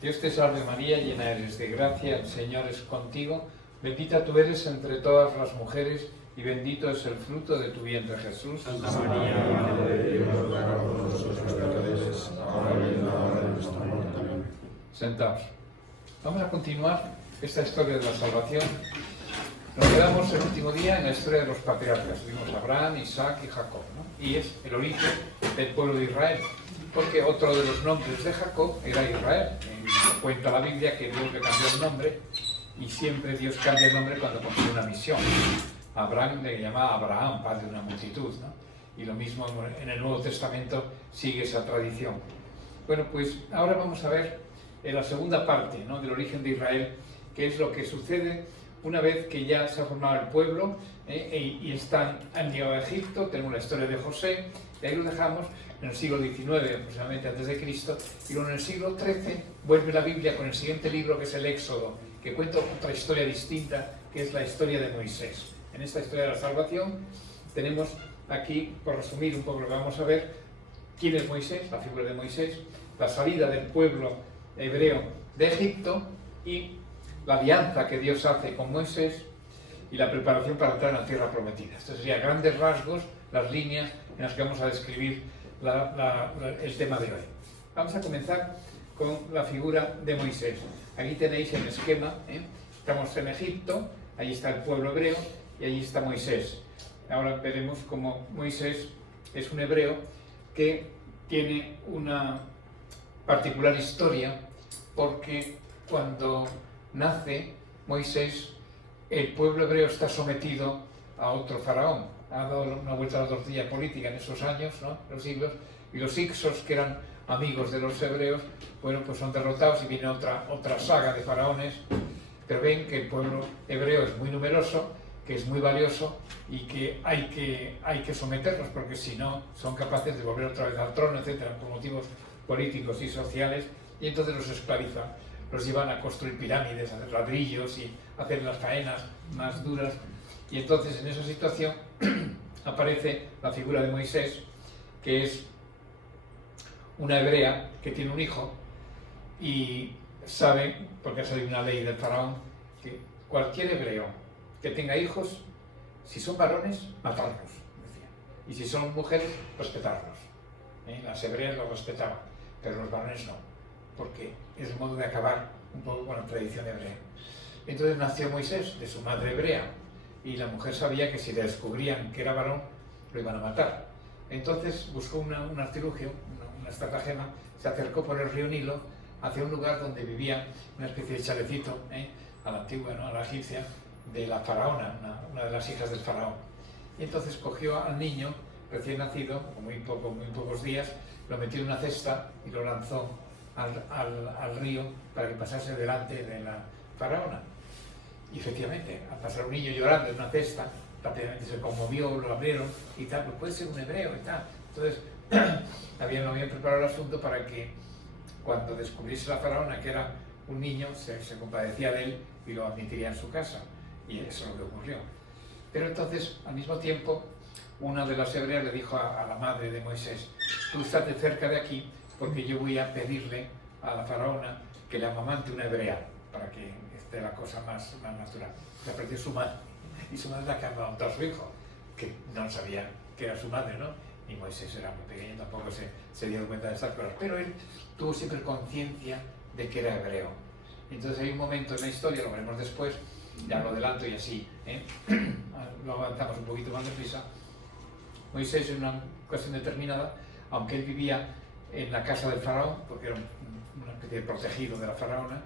Dios te salve María, llena eres de gracia, el Señor es contigo, bendita tú eres entre todas las mujeres y bendito es el fruto de tu vientre Jesús. Santa María, Madre de Dios, ruega por nosotros los pecadores, ahora y en la hora de nuestra muerte. Amén. Sentaos. Vamos a continuar esta historia de la salvación. Nos quedamos el último día en la historia de los patriarcas. Vimos a Abraham, Isaac y Jacob, ¿no? Y es el origen del pueblo de Israel, porque otro de los nombres de Jacob era Israel. Cuenta la Biblia que Dios le cambió el nombre, y siempre Dios cambia el nombre cuando consigue una misión. A Abraham le llamaba Abraham, padre de una multitud, ¿no? Y lo mismo en el Nuevo Testamento sigue esa tradición. Bueno, pues ahora vamos a ver en la segunda parte, ¿no?, del origen de Israel, que es lo que sucede una vez que ya se ha formado el pueblo y han llegado a Egipto. Tenemos la historia de José, y ahí lo dejamos en el siglo XIX, aproximadamente antes de Cristo, y luego en el siglo XIII vuelve la Biblia con el siguiente libro, que es el Éxodo, que cuenta otra historia distinta, que es la historia de Moisés. En esta historia de la salvación tenemos aquí, por resumir un poco lo que vamos a ver, quién es Moisés, la figura de Moisés, la salida del pueblo hebreo de Egipto y la alianza que Dios hace con Moisés y la preparación para entrar en la tierra prometida. Estos serían grandes rasgos, las líneas en las que vamos a describir el tema de hoy. Vamos a comenzar con la figura de Moisés. Aquí tenéis el esquema, estamos en Egipto, ahí está el pueblo hebreo y allí está Moisés. Ahora veremos cómo Moisés es un hebreo que tiene una particular historia, porque cuando nace Moisés, el pueblo hebreo está sometido a otro faraón. Ha dado una vuelta a la tortilla política en esos años, ¿no?, los siglos, y los Hicsos, que eran amigos de los hebreos, bueno, pues son derrotados y viene otra saga de faraones, pero ven que el pueblo hebreo es muy numeroso, que es muy valioso y que hay que someterlos, porque si no son capaces de volver otra vez al trono, etcétera, por motivos políticos y sociales, y entonces los esclavizan, los llevan a construir pirámides, a hacer ladrillos y a hacer las faenas más duras. Y entonces en esa situación aparece la figura de Moisés, que es una hebrea que tiene un hijo y sabe, porque ha salido una ley del faraón, que cualquier hebreo que tenga hijos, si son varones, matarlos, decía, y si son mujeres, respetarlos. Las hebreas los respetaban, pero los varones no, porque es un modo de acabar un poco con la tradición hebrea. Entonces nació Moisés de su madre hebrea, y la mujer sabía que si le descubrían que era varón, lo iban a matar. Entonces buscó un artilugio, una estratagema, se acercó por el río Nilo hacia un lugar donde vivía una especie de chalecito, a la antigua, ¿no?, a la egipcia, de la faraona, una de las hijas del faraón. Y entonces cogió al niño recién nacido, con muy pocos días, lo metió en una cesta y lo lanzó al río para que pasase delante de la faraona. Y efectivamente, al pasar un niño llorando en una cesta, rápidamente se conmovió, lo abrieron y tal, pues puede ser un hebreo y tal. Entonces, habían preparado el asunto para que cuando descubriese la faraona que era un niño, se compadecía de él y lo admitiría en su casa. Y eso es lo que ocurrió. Pero entonces, al mismo tiempo, una de las hebreas le dijo a la madre de Moisés: tú estate cerca de aquí, porque yo voy a pedirle a la faraona que le amamante una hebrea, para que esté la cosa más natural. Le apareció su madre, y su madre la que amamantó a su hijo, que no sabía que era su madre, ¿no? Y Moisés era muy pequeño, tampoco se dio cuenta de estas cosas, pero él tuvo siempre conciencia de que era hebreo. Entonces hay un momento en la historia, lo veremos después, ya lo adelanto y así, lo avanzamos un poquito más deprisa. Moisés, en una ocasión determinada, aunque él vivía en la casa del faraón, porque era una especie de protegido de la faraona,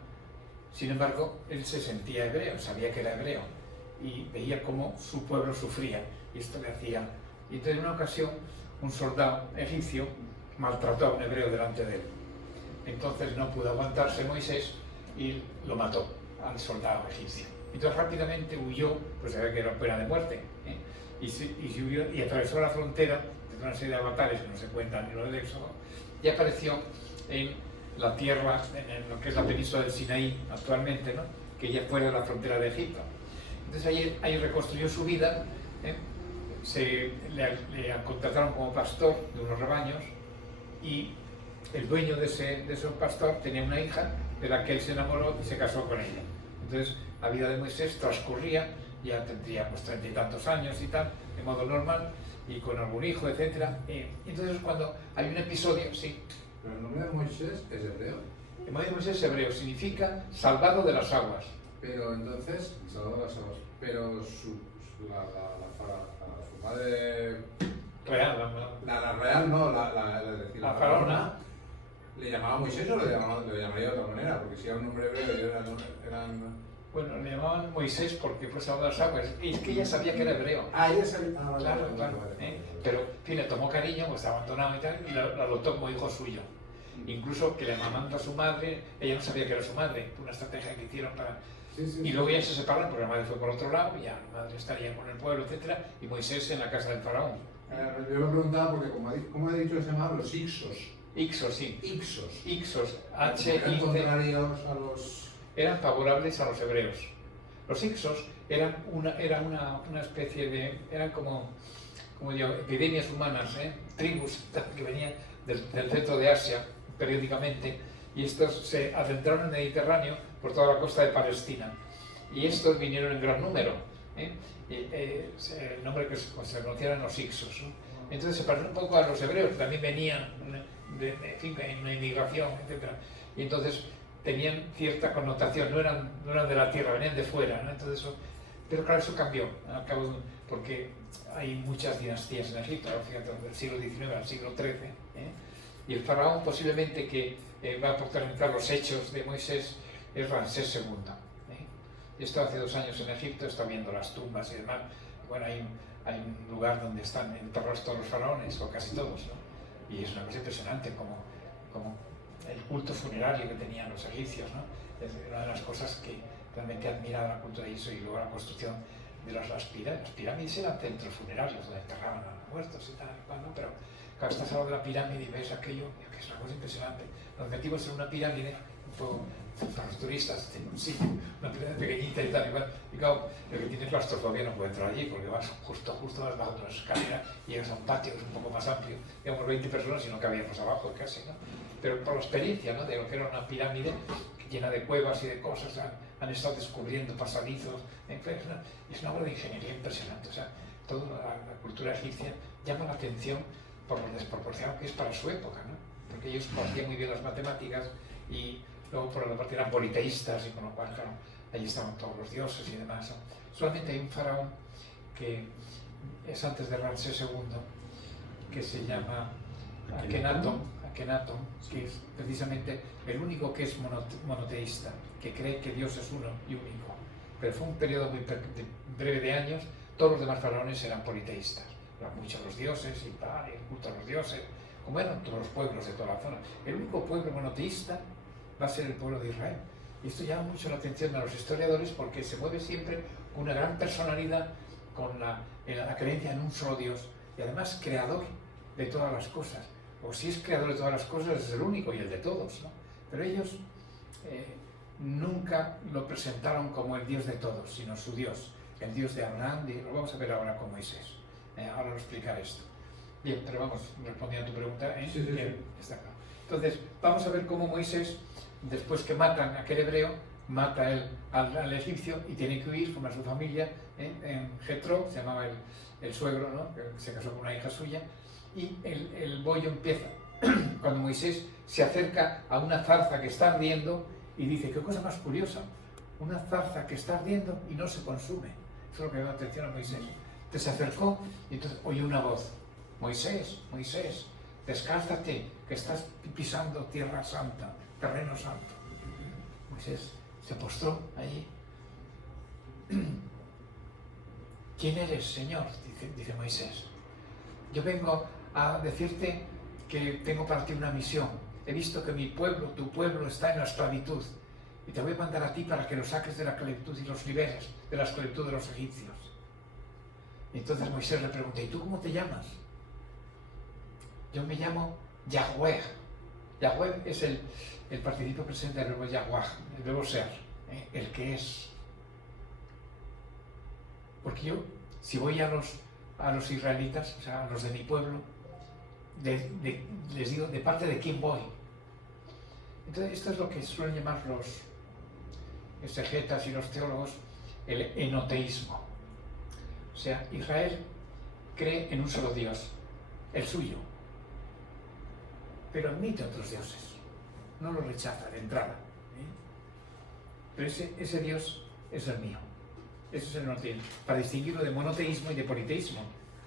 sin embargo, él se sentía hebreo, sabía que era hebreo, y veía cómo su pueblo sufría, y esto le hacía. Y entonces, en una ocasión, un soldado egipcio maltrató a un hebreo delante de él. Entonces no pudo aguantarse Moisés y lo mató al soldado egipcio. Entonces rápidamente huyó, pues sabía que era pena de muerte, y huyó y atravesó la frontera de una serie de avatares que no se cuentan ni lo del Éxodo, y apareció en la tierra, en lo que es la península del Sinaí actualmente, ¿no?, que ya fuera de la frontera de Egipto. Entonces ahí reconstruyó su vida, le contrataron como pastor de unos rebaños y el dueño de ese pastor tenía una hija de la que él se enamoró y se casó con ella. Entonces la vida de Moisés transcurría, ya tendría pues 30 y tantos años y tal, de modo normal, y con algún hijo, etc. Entonces cuando hay un episodio, sí. Pero el nombre de Moisés es hebreo. El nombre de Moisés es hebreo, significa salvado de las aguas. Pero entonces, salvado de las aguas. Pero su madre Real, la real no, la faraona. ¿Le llamaba Moisés o le llamaría de otra manera? Porque si era un nombre hebreo y eran... Bueno, le llamaban Moisés porque fue salvado de las aguas. Y es que ella sabía que era hebreo. Ella sabía... Claro. Pero, en fin, le tomó cariño, pues estaba abandonado y tal, y lo adoptó como hijo suyo. Incluso que le amamantó a su madre, ella no sabía que era su madre, fue una estrategia que hicieron para... Y luego ya se separaron porque la madre fue por otro lado, y ya la madre estaría con el pueblo, etc. Y Moisés en la casa del faraón. Yo lo preguntaba porque, como he dicho, se llamaban los Ixos. Ixos, sí. Ixos. H-I-C. Contrarios a los... Eran favorables a los hebreos. Los Ixos eran una especie de... eran como digo, epidemias humanas, tribus que venían del centro de Asia periódicamente, y estos se adentraron en el Mediterráneo por toda la costa de Palestina. Y estos vinieron en gran número. El nombre que se conocían los Ixos, ¿no? Entonces se pareció un poco a los hebreos, que también venían en una inmigración, etc. Y entonces tenían cierta connotación, no eran de la tierra, venían de fuera, ¿no? Entonces pero claro, eso cambió al cabo porque hay muchas dinastías en Egipto, fíjate, del siglo XIX al siglo XIII, y el faraón posiblemente que va a protagonizar los hechos de Moisés es Ramsés II. Yo he estado hace 2 años en Egipto, he estado viendo las tumbas y demás. Bueno, hay un lugar donde están enterrados todos los faraones, o casi todos, ¿no? Y es una cosa impresionante como el culto funerario que tenían los egipcios, ¿no? Es una de las cosas que realmente admiraba la cultura de eso, y luego la construcción de las pirámides. Las pirámides eran centros funerarios donde enterraban a los muertos y tal, ¿no? Pero claro, estás al lado de la pirámide y ves aquello, que es una cosa impresionante. Nos metimos en una pirámide, para los turistas, en un sitio, una pirámide pequeñita y tal, y claro, el que tiene claustrofobia no puede entrar allí porque vas justo vas bajando las escaleras y llegas a un patio que es un poco más amplio, digamos 20 personas y no cabíamos abajo casi, ¿no? Pero por la experiencia, ¿no?, de lo que era una pirámide llena de cuevas y de cosas, han estado descubriendo pasadizos, es una obra de ingeniería impresionante. O sea, toda la cultura egipcia llama la atención por lo desproporcionado que es para su época, ¿no? Porque ellos conocían muy bien las matemáticas y luego por la parte eran politeístas, y con lo cual, claro, ahí estaban todos los dioses y demás, ¿no? Solamente hay un faraón que es antes de Ramsés II, que se llama Akenatón, que es precisamente el único que es monoteísta, que cree que Dios es uno y único. Pero fue un periodo muy breve de años. Todos los demás faraones eran politeístas, eran muchos los dioses y tal, y el culto a los dioses, como eran todos los pueblos de toda la zona. El único pueblo monoteísta va a ser el pueblo de Israel. Y esto llama mucho la atención a los historiadores porque se mueve siempre con una gran personalidad, con la creencia en un solo Dios, y además creador de todas las cosas. O si es creador de todas las cosas, es el único y el de todos, ¿no? Pero ellos nunca lo presentaron como el Dios de todos, sino su Dios, el Dios de Abraham, y lo vamos a ver ahora con Moisés. Ahora lo explicaré esto. Bien, pero vamos, respondiendo a tu pregunta, Sí. Bien, está claro. Entonces, vamos a ver cómo Moisés, después que matan a aquel hebreo, mata él al egipcio y tiene que huir, forma su familia, en Jetro, se llamaba el suegro, ¿no?, que se casó con una hija suya, y el bollo empieza cuando Moisés se acerca a una zarza que está ardiendo y dice: qué cosa más curiosa, una zarza que está ardiendo y no se consume. Eso es lo que llama la atención a Moisés. Entonces se acercó y entonces oye una voz: Moisés, Moisés, descálzate, que estás pisando tierra santa, terreno santo. Moisés se postró allí. ¿Quién eres, Señor?, dice Moisés. Yo vengo a decirte que tengo para ti una misión. He visto que mi pueblo, tu pueblo, está en la esclavitud, y te voy a mandar a ti para que los saques de la esclavitud y los liberes de la esclavitud de los egipcios. Y entonces Moisés le pregunta: ¿y tú cómo te llamas? Yo me llamo Yahweh. Yahweh es el participio presente del verbo Yahuah, el verbo ser, el que es. Porque yo, si voy a los israelitas, o sea, a los de mi pueblo, les digo: ¿de parte de quién voy? Entonces, esto es lo que suelen llamar los exegetas y los teólogos el enoteísmo. O sea, Israel cree en un solo Dios, el suyo, pero admite otros dioses, no lo rechaza de entrada. Pero ese Dios es el mío. Eso es el enoteísmo, para distinguirlo de monoteísmo y de politeísmo.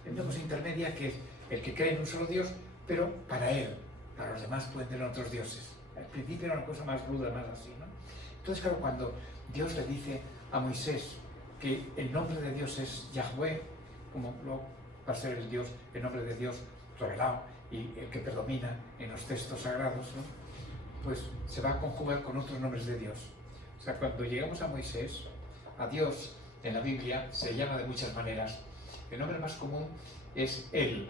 Hay una cosa intermedia que es el que cree en un solo Dios, pero para él, para los demás pueden tener otros dioses. Al principio era una cosa más ruda, más así, ¿no? Entonces, claro, cuando Dios le dice a Moisés que el nombre de Dios es Yahweh, como lo va a ser el Dios, el nombre de Dios revelado y el que predomina en los textos sagrados, ¿no? Pues se va a conjugar con otros nombres de Dios. O sea, cuando llegamos a Moisés, a Dios en la Biblia se llama de muchas maneras. El nombre más común es Él,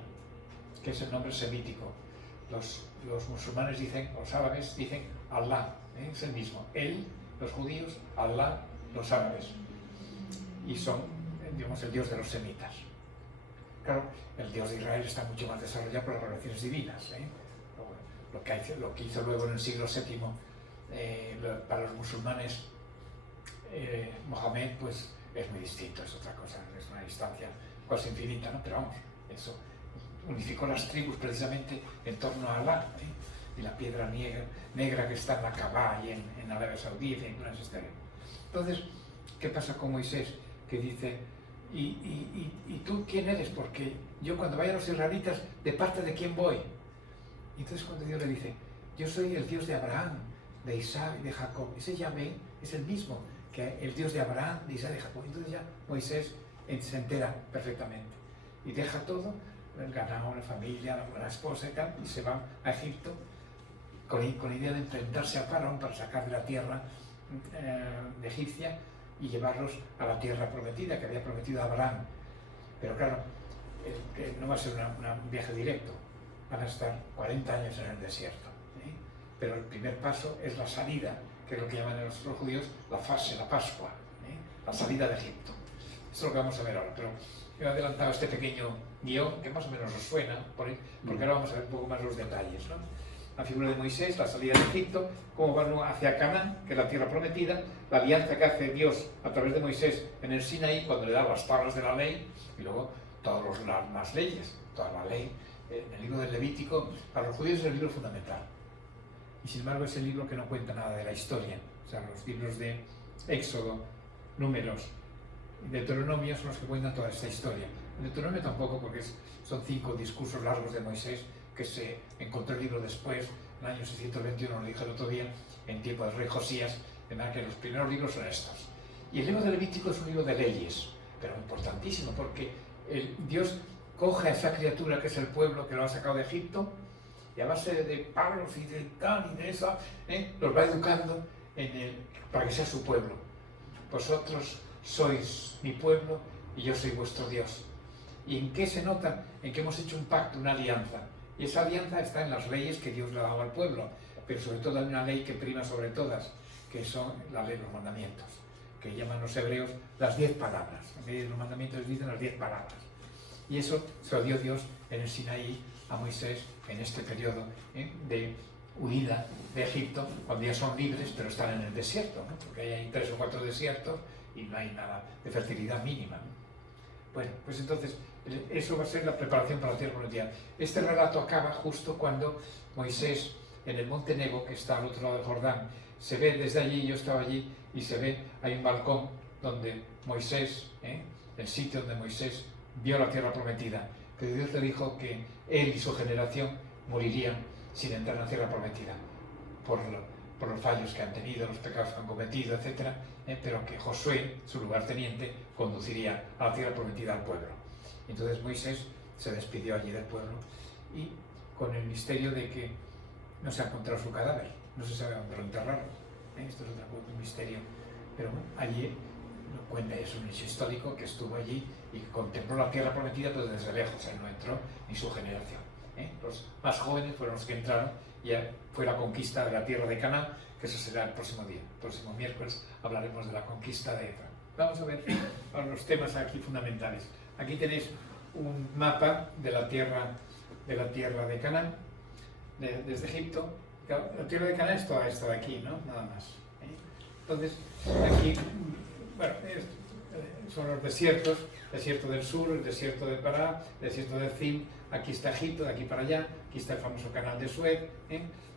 que es el nombre semítico. Los musulmanes dicen, los árabes dicen Allah, es el mismo. Él, los judíos, Allah, los árabes. Y son, digamos, el Dios de los semitas. Claro, el Dios de Israel está mucho más desarrollado por las revelaciones divinas. Lo que hizo luego en el siglo VII para los musulmanes, Mohammed, pues es muy distinto, es otra cosa, es una distancia casi infinita, ¿no? Pero vamos, eso unificó las tribus precisamente en torno a Alá, y la piedra negra que está en la Kaaba y en Arabia Saudí, en unas historias. Entonces, ¿qué pasa con Moisés? Que dice, ¿y tú quién eres? Porque yo cuando vaya a los israelitas, ¿de parte de quién voy? Y entonces cuando Dios le dice, yo soy el Dios de Abraham, de Isaac y de Jacob, ese Yahvé es el mismo que el Dios de Abraham, de Isaac y de Jacob. Entonces ya Moisés se entera perfectamente y deja todo, el ganado, la familia, la esposa y tal, y se va a Egipto con idea de enfrentarse a Faraón para sacar de la tierra de egipcia y llevarlos a la tierra prometida que había prometido a Abraham. Pero claro, no va a ser un viaje directo, van a estar 40 años en el desierto. Pero el primer paso es la salida, que es lo que llaman los judíos la fase, la Pascua, la salida de Egipto. Esto es lo que vamos a ver ahora, pero yo he adelantado este pequeño guión que más o menos os suena, porque ahora vamos a ver un poco más los detalles, ¿no? La figura de Moisés, la salida de Egipto, cómo van hacia Canaán, que es la tierra prometida, la alianza que hace Dios a través de Moisés en el Sinaí, cuando le da las tablas de la ley, y luego todas las leyes, toda la ley. En el libro del Levítico, para los judíos es el libro fundamental. Y sin embargo es el libro que no cuenta nada de la historia. O sea, los libros de Éxodo, Números y Deuteronomio son los que cuentan toda esta historia. El Deuteronomio tampoco, porque son 5 discursos largos de Moisés que se encontró el libro después, en el año 621, lo dije el otro día, en tiempo del rey Josías, de manera que los primeros libros son estos. Y el libro de Levítico es un libro de leyes, pero importantísimo, porque Dios coge a esa criatura que es el pueblo que lo ha sacado de Egipto, y a base de palos y de tal y de eso, los va educando para que sea su pueblo. Vosotros sois mi pueblo y yo soy vuestro Dios. ¿Y en qué se nota? En que hemos hecho un pacto, una alianza. Y esa alianza está en las leyes que Dios le ha dado al pueblo, pero sobre todo hay una ley que prima sobre todas, que son la ley de los mandamientos, que llaman los hebreos las 10 palabras. En vez de los mandamientos dicen las 10 palabras. Y eso se lo dio Dios en el Sinaí a Moisés en este periodo de huida de Egipto, cuando ya son libres, pero están en el desierto, ¿no? Porque hay 3 o 4 desiertos y no hay nada de fertilidad mínima, ¿no? Bueno, pues entonces, eso va a ser la preparación para la tierra prometida. Este relato acaba justo cuando Moisés, en el monte Nebo, que está al otro lado del Jordán, se ve desde allí, yo estaba allí, y se ve, hay un balcón donde Moisés, el sitio donde Moisés vio la tierra prometida, que Dios le dijo que él y su generación morirían sin entrar en la tierra prometida, por los fallos que han tenido, los pecados que han cometido, etc., pero que Josué, su lugarteniente, conduciría a la tierra prometida al pueblo. Entonces Moisés se despidió allí del pueblo y con el misterio de que no se ha encontrado su cadáver, no se sabe dónde lo enterraron. Esto es un misterio, pero allí cuenta, es un hecho histórico que estuvo allí y que contempló la tierra prometida, pero desde lejos, él no entró ni su generación. Los más jóvenes fueron los que entraron y ya fue la conquista de la tierra de Canaán, que eso será el próximo día. El próximo miércoles hablaremos de la conquista de Efraín. Vamos a ver los temas aquí fundamentales. Aquí tenéis un mapa de la tierra de Canaán, desde Egipto, La tierra de Canaán es toda esta de aquí, ¿no? Nada más. Entonces, aquí, bueno, son los desiertos, desierto del sur, el desierto de Pará, desierto de Zin, aquí está Egipto, de aquí para allá, aquí está el famoso canal de Suez,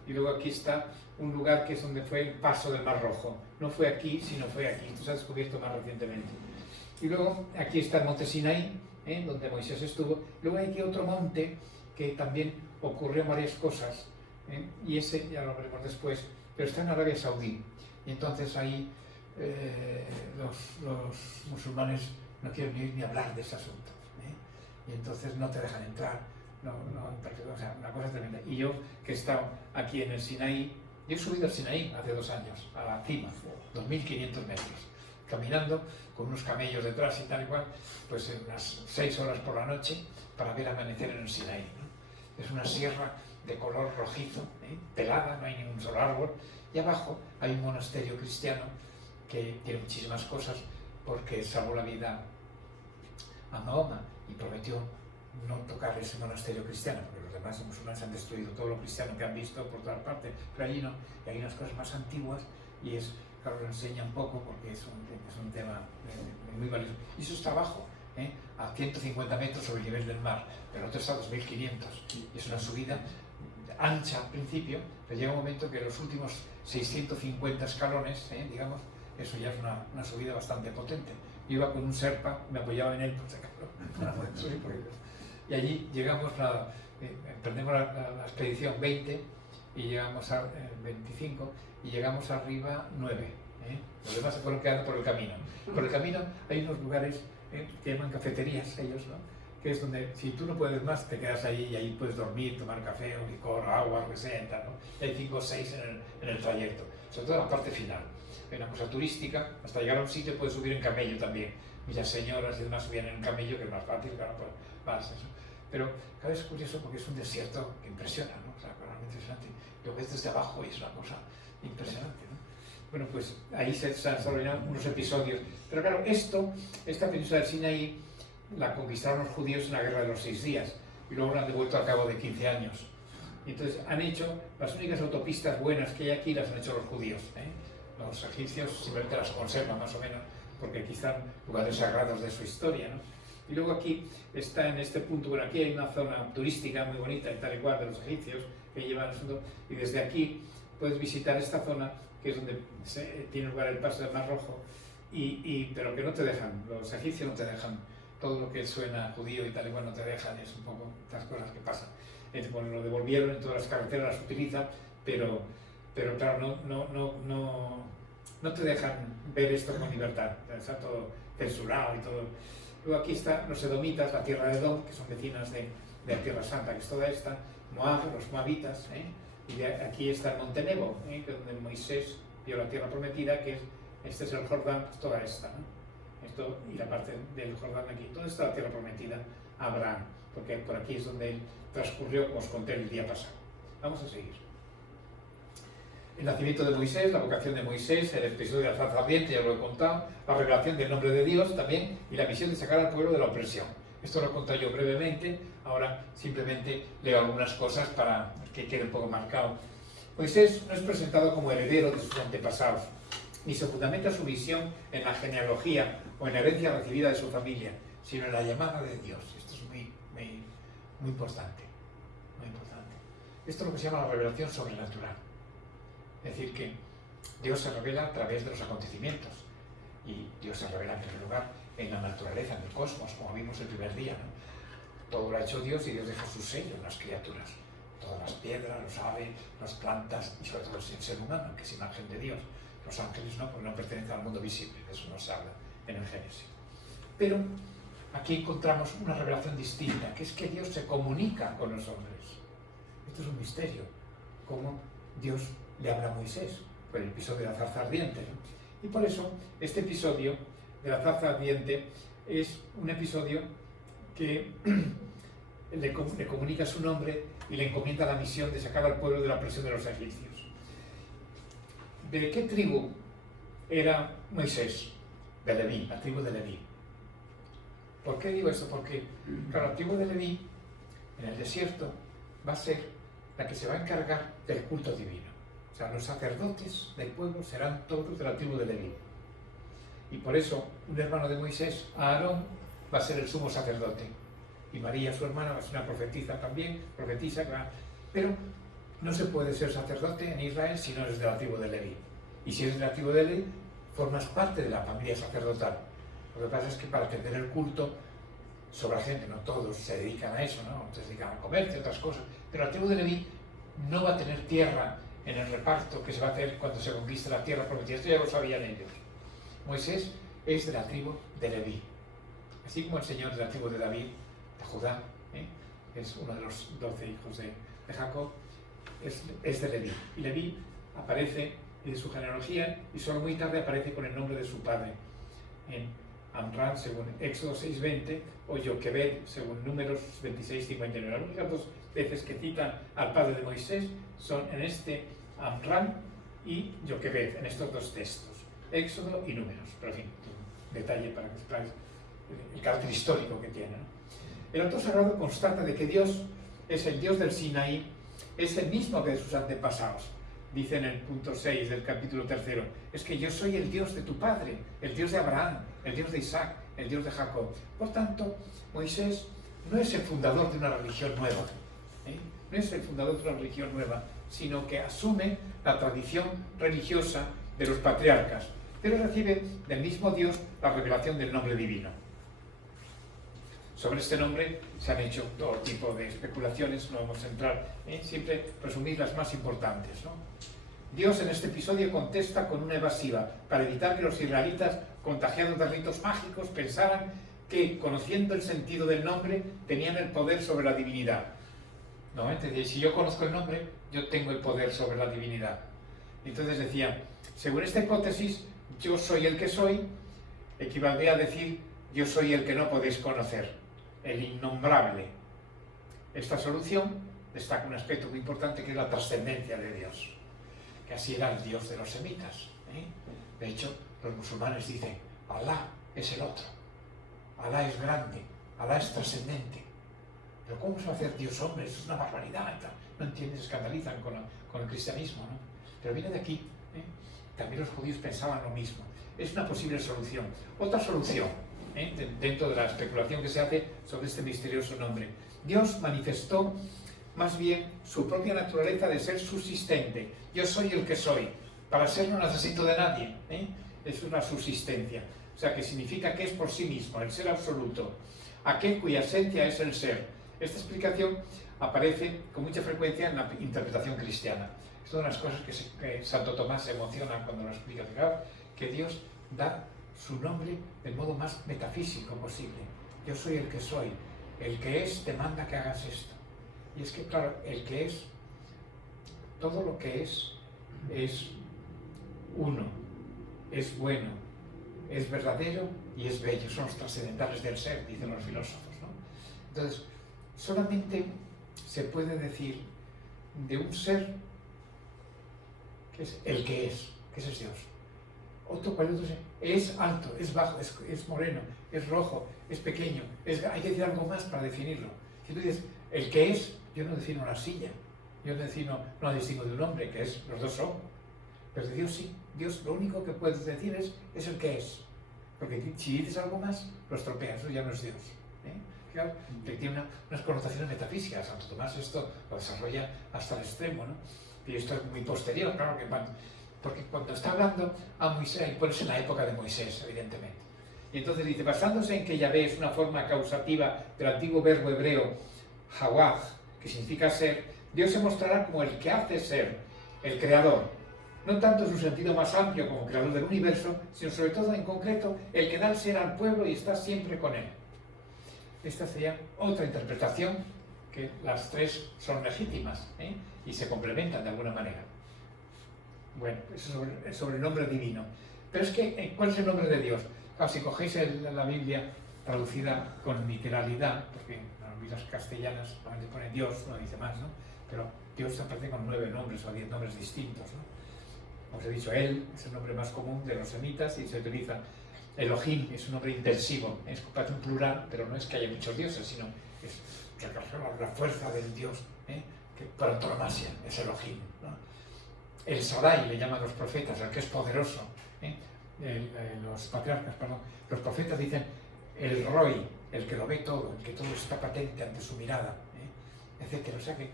y luego aquí está un lugar que es donde fue el paso del Mar Rojo. No fue aquí, sino fue aquí. Esto se ha descubierto más recientemente. Y luego aquí está el monte Sinaí, donde Moisés estuvo. Luego hay aquí otro monte que también ocurrió varias cosas, y ese ya lo veremos después, pero está en Arabia Saudí. Y entonces ahí los musulmanes no quieren ni hablar de ese asunto, y entonces no te dejan entrar, o sea, una cosa tremenda. Y yo, que he estado aquí en el Sinaí, yo he subido al Sinaí hace 2 años, a la cima, 2.500 metros, caminando con unos camellos detrás y tal y cual, pues en unas 6 horas por la noche para ver amanecer en el Sinaí, ¿no? Es una sierra de color rojizo, pelada, no hay ningún solo árbol, y abajo hay un monasterio cristiano que tiene muchísimas cosas porque salvó la vida a Mahoma y prometió no tocar ese monasterio cristiano, porque los demás musulmanes han destruido todo lo cristiano que han visto por todas partes, pero allí no, y hay unas cosas más antiguas y es, claro, lo enseña un poco porque es un tema muy valioso. Y eso está abajo, a 150 metros sobre el nivel del mar, pero el otro está a 2.500, y es una subida ancha al principio, pero llega un momento que los últimos 650 escalones, digamos, eso ya es una subida bastante potente. Yo iba con un Sherpa, me apoyaba en él, por si acaso, y allí llegamos, emprendemos la expedición 20 y llegamos a 25 y llegamos arriba 9. Los demás se fueron quedando por el camino. Por el camino hay unos lugares que llaman cafeterías, ellos, ¿no? Que es donde, si tú no puedes más, te quedas ahí y ahí puedes dormir, tomar café o licor, agua, lo que sea, ¿no? Y hay 5 o 6 en el trayecto, sobre todo en la parte final. Hay una cosa turística, hasta llegar a un sitio puedes subir en camello también. Muchas señoras y demás subían en camello, que es más fácil, claro, pues más eso. Pero cada vez es curioso porque es un desierto que impresiona, ¿no? O sea, realmente impresionante. Lo ves desde abajo y es una cosa impresionante, ¿no? Bueno, pues ahí se han desarrollado unos episodios. Pero claro, esta península del Sinaí la conquistaron los judíos en la guerra de los 6 días y luego la han devuelto al cabo de 15 años. Y entonces han hecho, las únicas autopistas buenas que hay aquí las han hecho los judíos. Los egipcios simplemente las conservan más o menos porque aquí están lugares sagrados de su historia, ¿no? Y luego aquí está en este punto, bueno, aquí hay una zona turística muy bonita y tal y cual de los egipcios que llevan el asunto, y desde aquí puedes visitar esta zona que es donde tiene lugar el paso del Mar Rojo, pero que no te dejan, los egipcios no te dejan, todo lo que suena judío y tal y cual no te dejan, es un poco las cosas que pasan. Bueno, lo devolvieron, en todas las carreteras las utilizan, pero claro, no te dejan ver esto con libertad, está todo censurado y todo. Luego aquí están los edomitas, la tierra de Edom, que son vecinas de la Tierra Santa, que es toda esta, Moab, los moabitas, y aquí está el monte Nebo, que es donde Moisés vio la tierra prometida, que este es el Jordán, pues toda esta, ¿no? Esto, y la parte del Jordán aquí, toda esta la tierra prometida a Abraham, porque por aquí es donde él transcurrió, como os conté el día pasado. Vamos a seguir. El nacimiento de Moisés, la vocación de Moisés, el episodio de la zarza ardiente, ya lo he contado, la revelación del nombre de Dios también, y la misión de sacar al pueblo de la opresión. Esto lo he contado yo brevemente, ahora simplemente leo algunas cosas para que quede un poco marcado. Moisés no es presentado como heredero de sus antepasados, ni se fundamenta su visión en la genealogía o en la herencia recibida de su familia, sino en la llamada de Dios. Esto es muy importante, muy importante. Esto es lo que se llama la revelación sobrenatural. Es decir, que Dios se revela a través de los acontecimientos, y Dios se revela en primer lugar en la naturaleza, en el cosmos, como vimos el primer día, ¿no? Todo lo ha hecho Dios y Dios deja su sello en las criaturas. Todas las piedras, los aves, las plantas y sobre todo el ser humano, que es imagen de Dios. Los ángeles no, porque no pertenecen al mundo visible, de eso no se habla en el Génesis. Pero aquí encontramos una revelación distinta, que es que Dios se comunica con los hombres. Esto es un misterio, cómo Dios le habla a Moisés, por el episodio de la zarza ardiente, ¿no? Y por eso este episodio de la zarza ardiente es un episodio que le comunica su nombre y le encomienda la misión de sacar al pueblo de la opresión de los egipcios. ¿De qué tribu era Moisés? De Leví, la tribu de Leví. ¿Por qué digo esto? Porque, claro, la tribu de Leví, en el desierto, va a ser la que se va a encargar del culto divino. O sea, los sacerdotes del pueblo serán todos de la tribu de Leví. Y por eso un hermano de Moisés, Aarón, va a ser el sumo sacerdote. Y María, su hermana, va a ser una profetisa también, pero no se puede ser sacerdote en Israel si no eres de la tribu de Leví. Y si eres de la tribu de Leví, formas parte de la familia sacerdotal. Lo que pasa es que para atender el culto sobre la gente, no todos se dedican a eso, ¿no? Se dedican al comercio, otras cosas, pero la tribu de Leví no va a tener tierra en el reparto que se va a hacer cuando se conquiste la tierra prometida. Esto ya lo sabían ellos. Moisés es de la tribu de Leví, así como el Señor de la tribu de David, de Judá, es uno de los 12 hijos de Jacob, es de Leví. Y Leví aparece de su genealogía y solo muy tarde aparece con el nombre de su padre en Amram según Éxodo 6:20 o Joquebed según Números 26:59. Las únicas dos veces que citan al padre de Moisés son en este Amram y Joquebed, en estos dos textos, Éxodo y Números. Pero en fin, un detalle para que sepáis el carácter histórico que tiene, ¿no? El autor sagrado constata de que Dios es el Dios del Sinaí, es el mismo que de sus antepasados. Dice en el punto 6 del capítulo 3, es que yo soy el Dios de tu padre, el Dios de Abraham, el Dios de Isaac, el Dios de Jacob. Por tanto, Moisés no es el fundador de una religión nueva, no es el fundador de una religión nueva, sino que asume la tradición religiosa de los patriarcas, pero recibe del mismo Dios la revelación del nombre divino. Sobre este nombre se han hecho todo tipo de especulaciones, no vamos a entrar, siempre resumir las más importantes, ¿no? Dios en este episodio contesta con una evasiva para evitar que los israelitas, contagiados de ritos mágicos, pensaran que, conociendo el sentido del nombre, tenían el poder sobre la divinidad. No, entonces, si yo conozco el nombre, yo tengo el poder sobre la divinidad. Entonces decía, según esta hipótesis, yo soy el que soy, equivaldría a decir, yo soy el que no podéis conocer, el innombrable. Esta solución destaca un aspecto muy importante que es la trascendencia de Dios, que así era el Dios de los semitas. De hecho, los musulmanes dicen, Alá es el otro, Alá es grande, Alá es trascendente. Pero ¿cómo se va a hacer Dios hombre? Eso es una barbaridad. No entienden, se escandalizan con el cristianismo, ¿no? Pero viene de aquí. También los judíos pensaban lo mismo. Es una posible solución. Otra solución, dentro de la especulación que se hace sobre este misterioso nombre. Dios manifestó más bien su propia naturaleza de ser subsistente. Yo soy el que soy. Para ser no necesito de nadie. Es una subsistencia. O sea, que significa que es por sí mismo, el ser absoluto. Aquel cuya esencia es el ser. Esta explicación aparece con mucha frecuencia en la interpretación cristiana. Es una de las cosas que Santo Tomás se emociona cuando lo explica. Claro, que Dios da su nombre del modo más metafísico posible. Yo soy el que soy. El que es te manda que hagas esto. Y es que, claro, el que es, todo lo que es uno, es bueno, es verdadero y es bello. Son los trascendentales del ser, dicen los filósofos, ¿no? Entonces, solamente se puede decir de un ser que es el que es, que ese es Dios. Cualquier otro ser es alto, es bajo, es moreno, es rojo, es pequeño, hay que decir algo más para definirlo. Si tú dices el que es, yo no defino una silla, yo no distingo de un hombre, que es, los dos son. Pero de Dios sí, Dios lo único que puedes decir es el que es. Porque si dices algo más, lo estropeas, eso ya no es Dios. Claro, que tiene unas connotaciones metafísicas. Santo Tomás esto lo desarrolla hasta el extremo, ¿no? Y esto es muy posterior, claro, porque cuando está hablando a Moisés, pues es en la época de Moisés, evidentemente. Y entonces dice, basándose en que Yahvé es una forma causativa del antiguo verbo hebreo Hawaj, que significa ser, Dios se mostrará como el que hace ser, el creador. No tanto en su sentido más amplio como creador del universo, sino sobre todo en concreto el que da el ser al pueblo y está siempre con él. Esta sería otra interpretación, que las tres son legítimas y se complementan de alguna manera. Bueno, eso es sobre el nombre divino. Pero es que, ¿cuál es el nombre de Dios? Claro, si cogéis la Biblia traducida con literalidad, porque en las Biblias castellanas normalmente pone Dios, no dice más, ¿no? Pero Dios aparece con 9 nombres o 10 nombres distintos, ¿no? Como os he dicho, Él es el nombre más común de los semitas y se utiliza. Elohim es un nombre intensivo, es completo en plural, pero no es que haya muchos dioses, sino es la fuerza del Dios que por antonomasia es Elohim, ¿no? El Shaddai le llaman los profetas, el que es poderoso, ¿eh? Los patriarcas, perdón, los profetas dicen el Roy, el que lo ve todo, el que todo está patente ante su mirada, etc. O sea que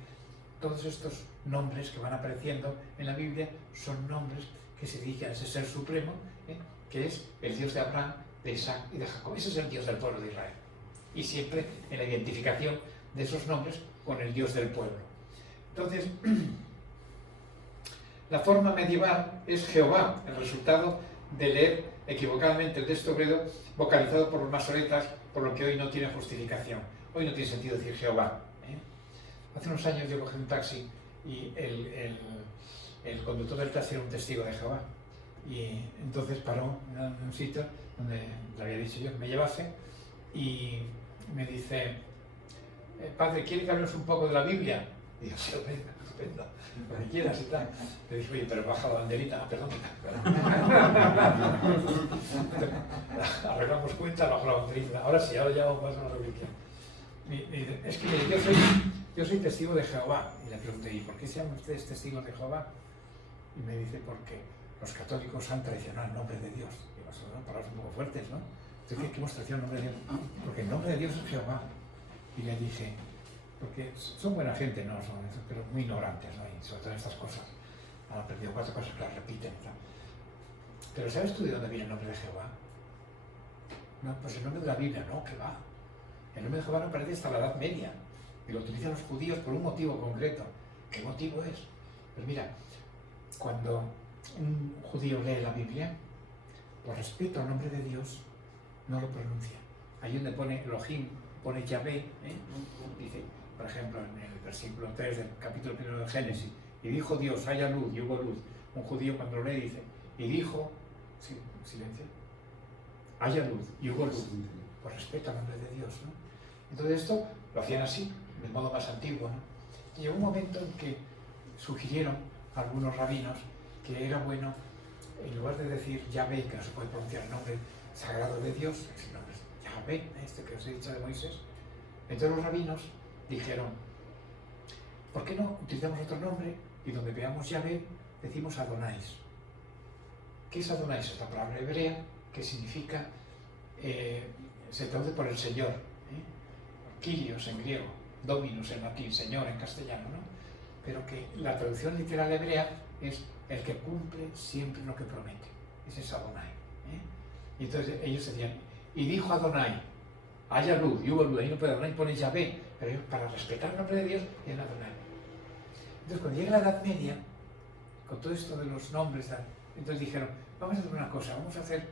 todos estos nombres que van apareciendo en la Biblia son nombres que se dirigen a ese ser supremo, que es el Dios de Abraham, de Isaac y de Jacob. Ese es el Dios del pueblo de Israel. Y siempre en la identificación de esos nombres con el Dios del pueblo. Entonces, la forma medieval es Jehová, el resultado de leer equivocadamente el texto hebreo vocalizado por los masoretas, por lo que hoy no tiene justificación. Hoy no tiene sentido decir Jehová. Hace unos años yo cogí un taxi y el conductor del taxi era un testigo de Jehová. Y entonces paró en un sitio donde le había dicho yo que me llevase y me dice, padre, ¿quiere que hablemos un poco de la Biblia? Y yo, sí, venga, estupendo, lo que quieras y tal. Le dije, oye, pero baja la banderita, perdón. Arreglamos cuenta, bajo la banderita. Ahora sí, ahora ya vamos a la religión. Me dice, es que mire, yo soy testigo de Jehová. Y le pregunté, ¿y por qué se llaman ustedes testigos de Jehová? Y me dice, porque los católicos han traicionado el nombre de Dios. Digo, son palabras un poco fuertes, ¿no? Entonces, ¿qué hemos traicionado el nombre de Dios? Porque el nombre de Dios es Jehová. Y le dije, porque son buena gente, no son, pero muy ignorantes, ¿no? Y sobre todo en estas cosas. Han aprendido 4 cosas que las repiten y tal. Pero ¿sabes tú de dónde viene el nombre de Jehová? No, pues el nombre de la Biblia, no, que va. El nombre de Jehová no aparece hasta la Edad Media. Y lo utilizan los judíos por un motivo concreto. ¿Qué motivo es? Pues mira, cuando un judío lee la Biblia, por respeto al nombre de Dios, no lo pronuncia. Ahí donde pone Elohim, pone Yahvé, dice, por ejemplo, en el versículo 3 del capítulo 1 de Génesis, y dijo Dios, haya luz, y hubo luz. Un judío cuando lo lee dice, y dijo, sí, silencio, haya luz, y hubo luz, por respeto al nombre de Dios, ¿no? Entonces esto lo hacían así, del modo más antiguo, ¿no? Y llegó un momento en que sugirieron algunos rabinos que era bueno, en lugar de decir Yahvé, que no se puede pronunciar el nombre sagrado de Dios, el nombre es Yahvé, este que os he dicho de Moisés. Entonces los rabinos dijeron, ¿por qué no utilizamos otro nombre y donde veamos Yahvé decimos Adonais? ¿Qué es Adonais? Es la palabra hebrea que significa, se traduce por el Señor, Kyrios en griego, Dominus en latín, Señor en castellano, ¿no? Pero que la traducción literal hebrea es el que cumple siempre lo que promete. Ese es Adonai. Y entonces ellos decían, y dijo Adonai, haya luz, y hubo luz, ahí no puede Adonai, pone Yahvé, pero ellos, para respetar el nombre de Dios, tienen Adonai. Entonces cuando llega la Edad Media, con todo esto de los nombres, entonces dijeron, vamos a hacer una cosa, vamos a hacer,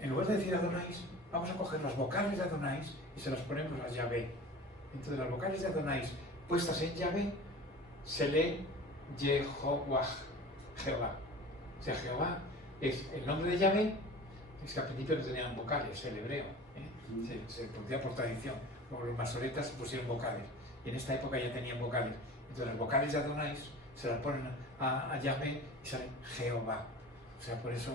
en lugar de decir Adonais, vamos a coger las vocales de Adonais y se las ponemos a Yahvé. Entonces las vocales de Adonais puestas en Yahvé, se lee Yehovah, Jehová. O sea, Jehová es el nombre de Yahvé, es que al principio no tenían vocales, el hebreo, se pronuncia por tradición. Luego los masoretas pusieron vocales, y en esta época ya tenían vocales. Entonces las vocales de Adonais se las ponen a Yahvé y salen Jehová. O sea, por eso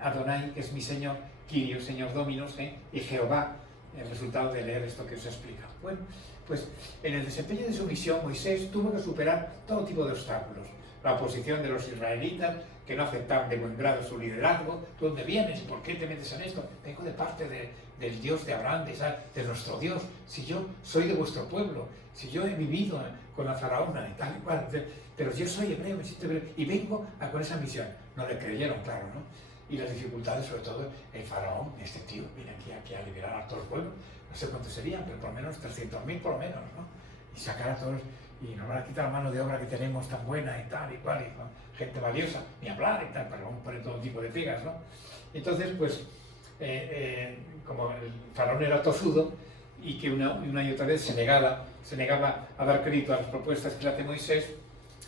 Adonai, que es mi Señor, Kyrios, Señor Dominus, y Jehová, el resultado de leer esto que os he explicado. Bueno, pues en el desempeño de su misión, Moisés tuvo que superar todo tipo de obstáculos. La oposición de los israelitas, que no aceptaban de buen grado su liderazgo. ¿Tú dónde vienes? ¿Por qué te metes en esto? Vengo de parte del Dios de Abraham, de nuestro Dios. Si yo soy de vuestro pueblo, si yo he vivido con la faraona y tal y cual, pero yo soy hebreo, me siento hebreo, y vengo con esa misión. No le creyeron, claro, ¿no? Y las dificultades, sobre todo, el faraón, este tío, viene aquí a liberar a todo el pueblo. No sé cuántos serían, pero por lo menos 300.000 por lo menos, ¿no? Y sacar a todos, y nos van a quitar la mano de obra que tenemos tan buena y tal y cual, y con gente valiosa, ni hablar y tal, pero vamos a poner todo tipo de pegas, ¿no? Entonces, pues, como el faraón era tosudo, y que una y otra vez se negaba a dar crédito a las propuestas que le hace Moisés,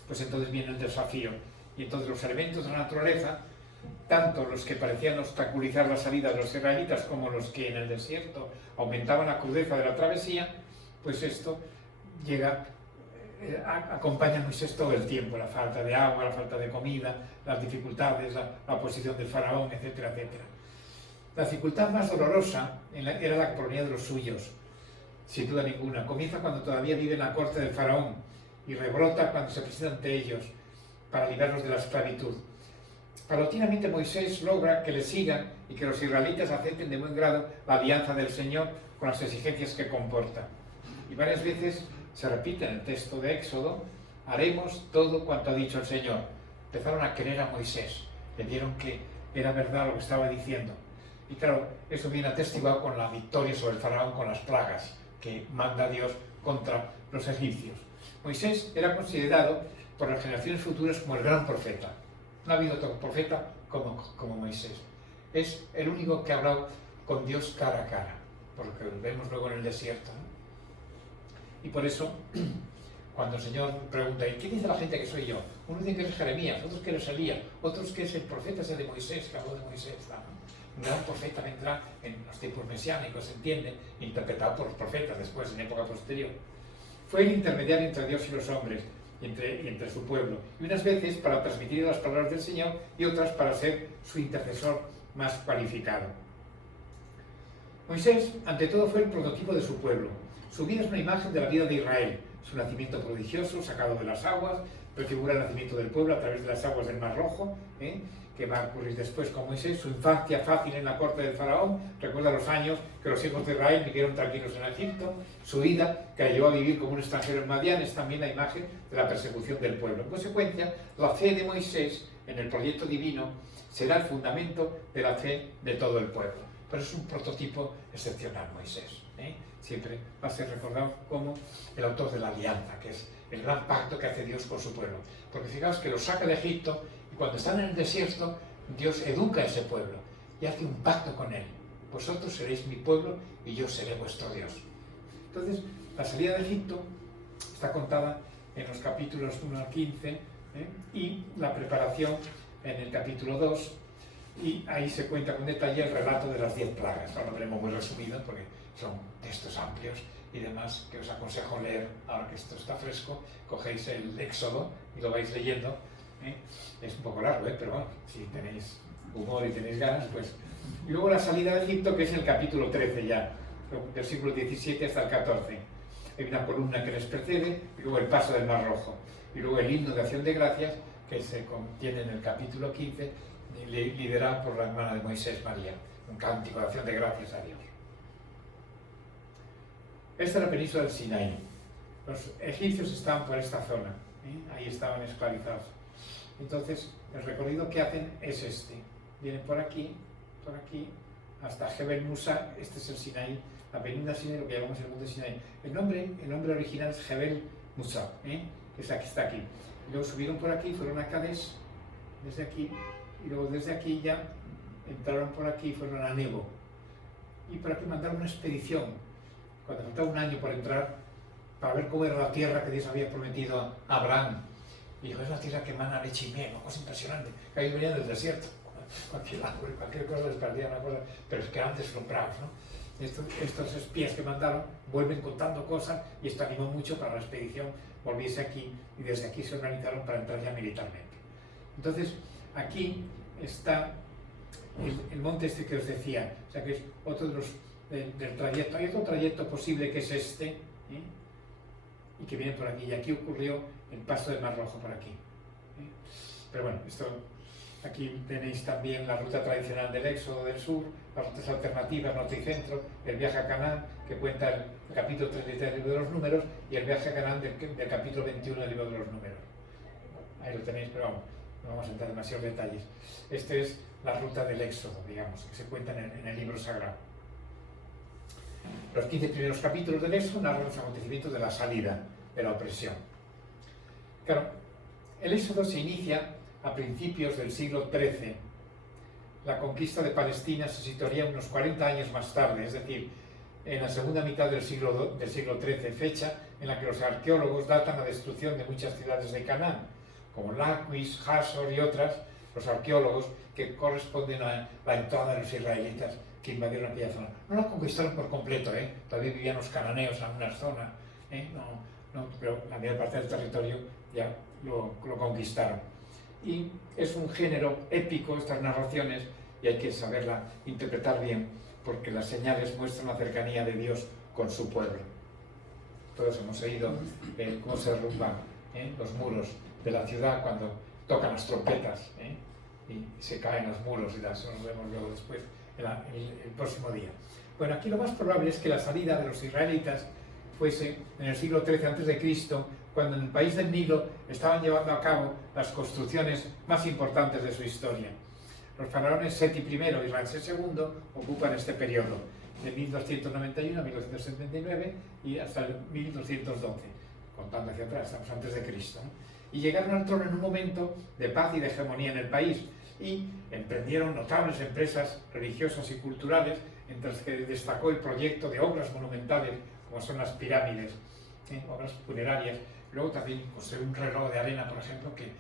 pues entonces viene el desafío. Y entonces los elementos de la naturaleza, tanto los que parecían obstaculizar la salida de los israelitas como los que en el desierto aumentaban la crudeza de la travesía, pues esto acompaña a Moisés todo el tiempo, la falta de agua, la falta de comida, las dificultades, la oposición del faraón, etcétera, etcétera. La dificultad más dolorosa era la que provenía de los suyos. sin duda ninguna. Comienza cuando todavía vive en la corte del faraón y rebrota cuando se presenta ante ellos para librarlos de la esclavitud. Paulatinamente Moisés logra que le sigan y que los israelitas acepten de buen grado la alianza del Señor con las exigencias que comporta. Y varias veces se repite en el texto de Éxodo: haremos todo cuanto ha dicho el Señor. Empezaron a querer a Moisés, le vieron que era verdad lo que estaba diciendo. Y claro, eso viene atestiguado con la victoria sobre el faraón, con las plagas que manda Dios contra los egipcios. Moisés era considerado por las generaciones futuras como el gran profeta. No ha habido otro profeta como Moisés. Es el único que ha hablado con Dios cara a cara, porque lo vemos luego en el desierto, ¿no? Y por eso, cuando el Señor pregunta: ¿y qué dice la gente que soy yo? Unos dicen que es Jeremías, otros que es Elías, otros que es el profeta ese de Moisés, que habló de Moisés, ¿no? Un gran profeta vendrá en los tiempos mesiánicos, se entiende, interpretado por los profetas después, en época posterior. Fue el intermediario entre Dios y los hombres, y entre su pueblo, y unas veces para transmitir las palabras del Señor y otras para ser su intercesor más cualificado. Moisés, ante todo, fue el prototipo de su pueblo. Su vida es una imagen de la vida de Israel, su nacimiento prodigioso, sacado de las aguas, prefigura el nacimiento del pueblo a través de las aguas del Mar Rojo, que va a ocurrir después con Moisés, su infancia fácil en la corte del faraón, recuerda los años que los hijos de Israel vivieron tranquilos en Egipto, su ida, que le llevó a vivir como un extranjero en Madián, es también la imagen de la persecución del pueblo. En consecuencia, la fe de Moisés en el proyecto divino será el fundamento de la fe de todo el pueblo. Pero es un prototipo excepcional, Moisés. Siempre va a ser recordado como el autor de la alianza, que es el gran pacto que hace Dios con su pueblo. Porque fijaos que los saca de Egipto, y cuando están en el desierto, Dios educa a ese pueblo y hace un pacto con él. Vosotros seréis mi pueblo y yo seré vuestro Dios. Entonces, la salida de Egipto está contada en los capítulos 1 al 15, y la preparación en el capítulo 2, y ahí se cuenta con detalle el relato de las 10 plagas. Ahora lo veremos muy resumido porque son textos amplios y demás, que os aconsejo leer ahora que esto está fresco. Cogéis el Éxodo y lo vais leyendo. Es un poco largo, pero bueno, si tenéis humor y tenéis ganas, pues. Y luego la salida de Egipto, que es el capítulo 13 ya, versículo 17 hasta el 14. Hay una columna que les precede, y luego el paso del Mar Rojo, y luego el himno de acción de gracias, que se contiene en el capítulo 15, liderado por la hermana de Moisés, María, un cántico de acción de gracias a Dios. Esta es la península del Sinaí. Los egipcios estaban por esta zona, ahí estaban esclavizados. Entonces, el recorrido que hacen es este. Vienen por aquí, hasta Jebel Musa. Este es el Sinaí, la península Sinaí, lo que llamamos el monte Sinaí. El nombre original es Jebel Musa, que es aquí, está aquí. Y luego subieron por aquí, fueron a Kadesh, desde aquí, y luego desde aquí ya entraron por aquí y fueron a Nebo. Y por aquí mandaron una expedición, cuando faltaba un año por entrar, para ver cómo era la tierra que Dios había prometido a Abraham. Y dijo: es la tierra que emana leche y miel, una cosa impresionante, que ahí venían del desierto. Cualquier árbol, cualquier cosa les perdía una cosa, pero es que eran deslumbrados, ¿no? Estos espías que mandaron vuelven contando cosas, y esto animó mucho para la expedición volviese aquí, y desde aquí se organizaron para entrar ya militarmente. Entonces, aquí está el monte este que os decía, o sea que es otro de los del trayecto. Hay otro trayecto posible que es este, y que viene por aquí, y aquí ocurrió el paso del Mar Rojo por aquí. Pero bueno, esto, aquí tenéis también la ruta tradicional del Éxodo del sur, las rutas alternativas norte y centro, el viaje a Canaán, que cuenta el capítulo 33 del libro de los números, y el viaje a Canaán del capítulo 21 del libro de los números. Ahí lo tenéis, pero vamos, no vamos a entrar en demasiados detalles. Esta es la ruta del Éxodo, digamos, que se cuenta en el libro sagrado. Los 15 primeros capítulos del Éxodo narran los acontecimientos de la salida de la opresión. Claro, el Éxodo se inicia a principios del siglo XIII. La conquista de Palestina se situaría unos 40 años más tarde, es decir, en la segunda mitad del siglo XIII, fecha en la que los arqueólogos datan la destrucción de muchas ciudades de Canaán, como Laquis, Hasor y otras, los arqueólogos, que corresponden a la entrada de los israelitas que invadieron aquella zona. No la conquistaron por completo, todavía vivían los cananeos en algunas zonas, pero la mayor parte del territorio ya lo conquistaron. Y es un género épico, estas narraciones, y hay que saberla interpretar bien, porque las señales muestran la cercanía de Dios con su pueblo. todos hemos oído cómo se derrumban los muros de la ciudad cuando tocan las trompetas y se caen los muros, y eso nos vemos luego después, el próximo día. Bueno, aquí lo más probable es que la salida de los israelitas fuese en el siglo XIII a.C., cuando en el país del Nilo estaban llevando a cabo las construcciones más importantes de su historia. Los faraones Seti I y Ramsés II ocupan este periodo, de 1291 a 1279 y hasta el 1212, contando hacia atrás, estamos antes de Cristo, ¿no? Y llegaron al trono en un momento de paz y de hegemonía en el país, y emprendieron notables empresas religiosas y culturales, entre las que destacó el proyecto de obras monumentales, como son las pirámides, obras funerarias. Luego también construyó un reloj de arena, por ejemplo, que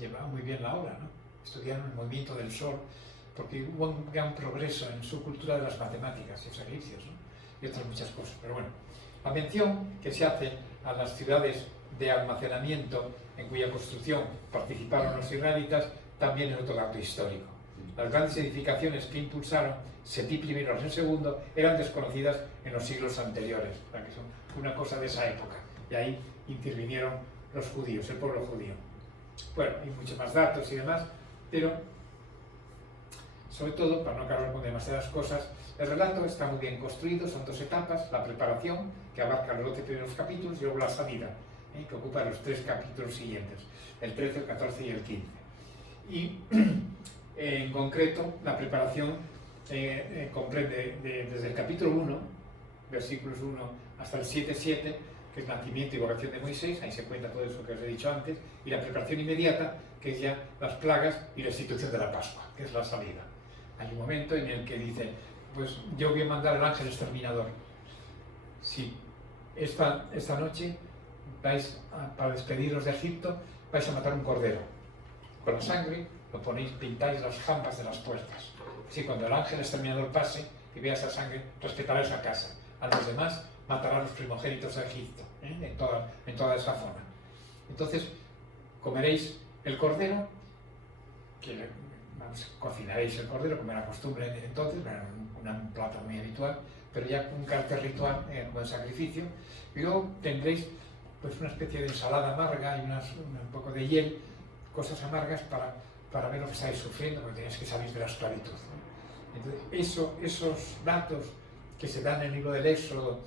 llevaba muy bien la obra, ¿no? Estudiaron el movimiento del sol, porque hubo un gran progreso en su cultura de las matemáticas y los egipcios, ¿no? Y otras muchas cosas. Pero bueno, la mención que se hace a las ciudades de almacenamiento en cuya construcción participaron los israelitas también es otro dato histórico. Las grandes edificaciones que impulsaron Seti I y Ramsés II eran desconocidas en los siglos anteriores, que son una cosa de esa época, y ahí intervinieron los judíos, el pueblo judío. Bueno, hay muchos más datos y demás, pero sobre todo, para no cargar con demasiadas cosas, el relato está muy bien construido, son dos etapas: la preparación, que abarca los 12 primeros capítulos, y luego la salida, que ocupa los 3 capítulos siguientes, el 13, el 14 y el 15. Y en concreto, la preparación comprende desde el capítulo 1, versículos 1 hasta el 7:7, que es nacimiento y vocación de Moisés, ahí se cuenta todo eso que os he dicho antes, y la preparación inmediata, que es ya las plagas y la institución de la Pascua, que es la salida. Hay un momento en el que dice, pues yo voy a mandar al ángel exterminador. Si esta noche vais para despediros de Egipto, vais a matar un cordero. Con la sangre lo ponéis, pintáis las jambas de las puertas. Así cuando el ángel exterminador pase y vea esa sangre, respetará esa casa. A los demás matará a los primogénitos de Egipto, en toda esa zona. Entonces, comeréis el cordero, cocinaréis el cordero como era costumbre entonces, era un plato muy habitual, pero ya con un carácter ritual como de sacrificio. Y luego tendréis pues una especie de ensalada amarga y un poco de hiel, cosas amargas para ver lo que estáis sufriendo, porque tenéis que salir de la esclavitud, ¿no? Entonces, esos datos que se dan en el libro del Éxodo,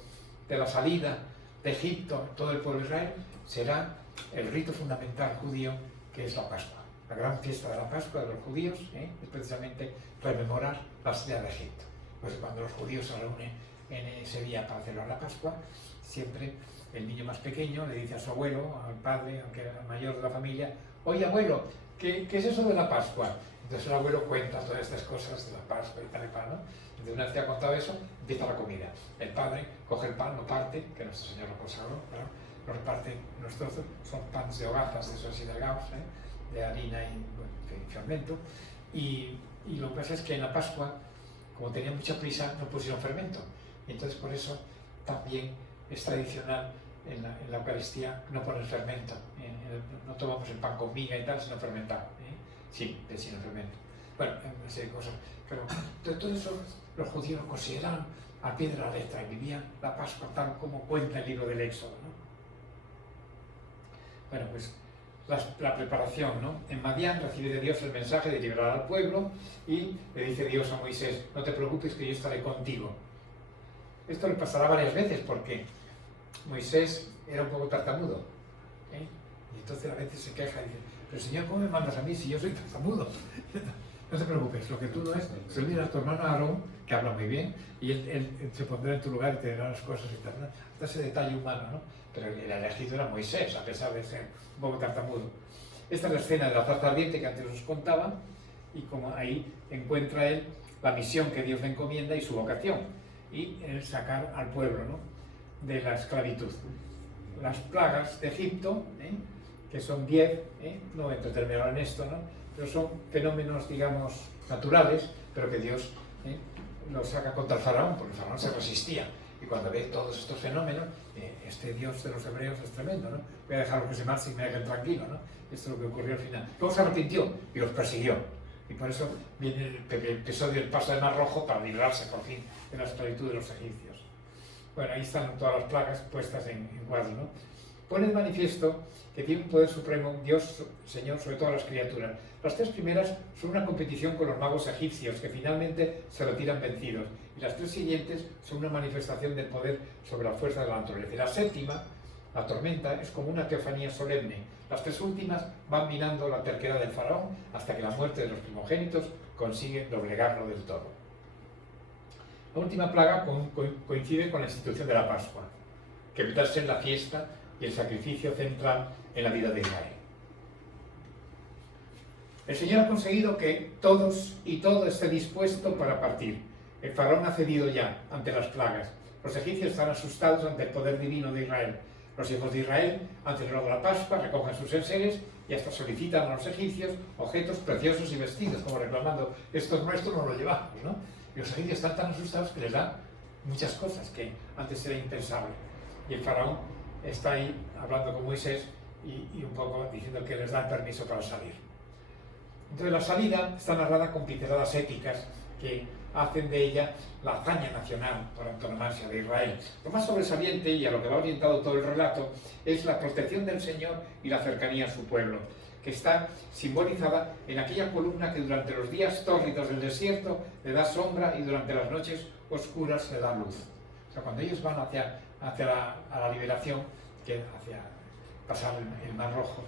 de la salida de Egipto, todo el pueblo de Israel, será el rito fundamental judío, que es la Pascua. La gran fiesta de la Pascua de los judíos es precisamente rememorar la salida de Egipto. Pues cuando los judíos se reúnen en ese día para celebrar la Pascua, siempre el niño más pequeño le dice a su abuelo, al padre, aunque era el mayor de la familia, oye abuelo, ¿qué es eso de la Pascua? Entonces el abuelo cuenta todas estas cosas de la Pascua y tal y tal, ¿no? Entonces una vez que ha contado eso, empieza la comida. El padre coge el pan, lo parte, que nuestro Señor lo consagró, claro, lo reparte en los trozos, son panes de hogazas, de esos así delgados, de harina y fermento, y lo que pasa es que en la Pascua, como tenía mucha prisa, no pusieron fermento, y entonces por eso también es tradicional en la Eucaristía no poner fermento, no tomamos el pan con miga y tal, sino fermentado, sí, sin fermento. Bueno, una serie de cosas, pero todo eso los judíos lo consideraban al pie de la letra y vivían la Pascua tal como cuenta el libro del Éxodo, ¿no? Bueno, pues la preparación, ¿no? En Madián recibe de Dios el mensaje de liberar al pueblo y le dice Dios a Moisés, no te preocupes que yo estaré contigo. Esto le pasará varias veces porque Moisés era un poco tartamudo, y entonces a veces se queja y dice, pero Señor, ¿cómo me mandas a mí si yo soy tartamudo? No te preocupes, lo que tú no es, se lo mira a tu hermano Aarón, que habla muy bien, y él se pondrá en tu lugar y te dirá las cosas y tal, ¿no? Hasta ese detalle humano, ¿no? Pero el elegido era Moisés, a pesar de ser un poco tartamudo. Esta es la escena de la zarza ardiente que antes os contaba, y como ahí encuentra él la misión que Dios le encomienda y su vocación, y el sacar al pueblo, ¿no?, de la esclavitud. Las plagas de Egipto, que son 10, no voy a entretenerme ahora en esto, ¿no?, pero son fenómenos, digamos, naturales, pero que Dios los saca contra el faraón, porque el faraón se resistía. Y cuando ve todos estos fenómenos, este Dios de los hebreos es tremendo, ¿no? Voy a dejarlos que se marchen y me dejen tranquilo, ¿no? Esto es lo que ocurrió al final. Luego se arrepintió y los persiguió. Y por eso viene el episodio del paso del Mar Rojo para librarse por fin de la esclavitud de los egipcios. Bueno, ahí están todas las plagas puestas en cuadro, ¿no? Pone de manifiesto que tiene un poder supremo, Dios, Señor, sobre todas las criaturas. Las 3 primeras son una competición con los magos egipcios, que finalmente se retiran vencidos. Y las 3 siguientes son una manifestación del poder sobre la fuerza de la naturaleza. Y la séptima, la tormenta, es como una teofanía solemne. Las 3 últimas van minando la terquedad del faraón hasta que la muerte de los primogénitos consigue doblegarlo del todo. La última plaga coincide con la institución de la Pascua, que vendrá a ser la fiesta y el sacrificio central en la vida de Israel. El Señor ha conseguido que todos y todo esté dispuesto para partir. El faraón ha cedido ya ante las plagas. Los egipcios están asustados ante el poder divino de Israel. Los hijos de Israel han celebrado la Pascua, recogen sus enseres y hasta solicitan a los egipcios objetos preciosos y vestidos, como reclamando, esto es nuestro, nos lo llevamos, ¿no? Y los egipcios están tan asustados que les dan muchas cosas que antes era impensable. Y el faraón está ahí hablando con Moisés y un poco diciendo que les da el permiso para salir. Entonces la salida está narrada con pinceladas épicas que hacen de ella la hazaña nacional por antonomasia de Israel. Lo más sobresaliente, y a lo que va orientado todo el relato, es la protección del Señor y la cercanía a su pueblo, que está simbolizada en aquella columna que durante los días tórridos del desierto le da sombra y durante las noches oscuras le da luz. O sea, cuando ellos van hacia la liberación, que hacia pasar el Mar Rojo,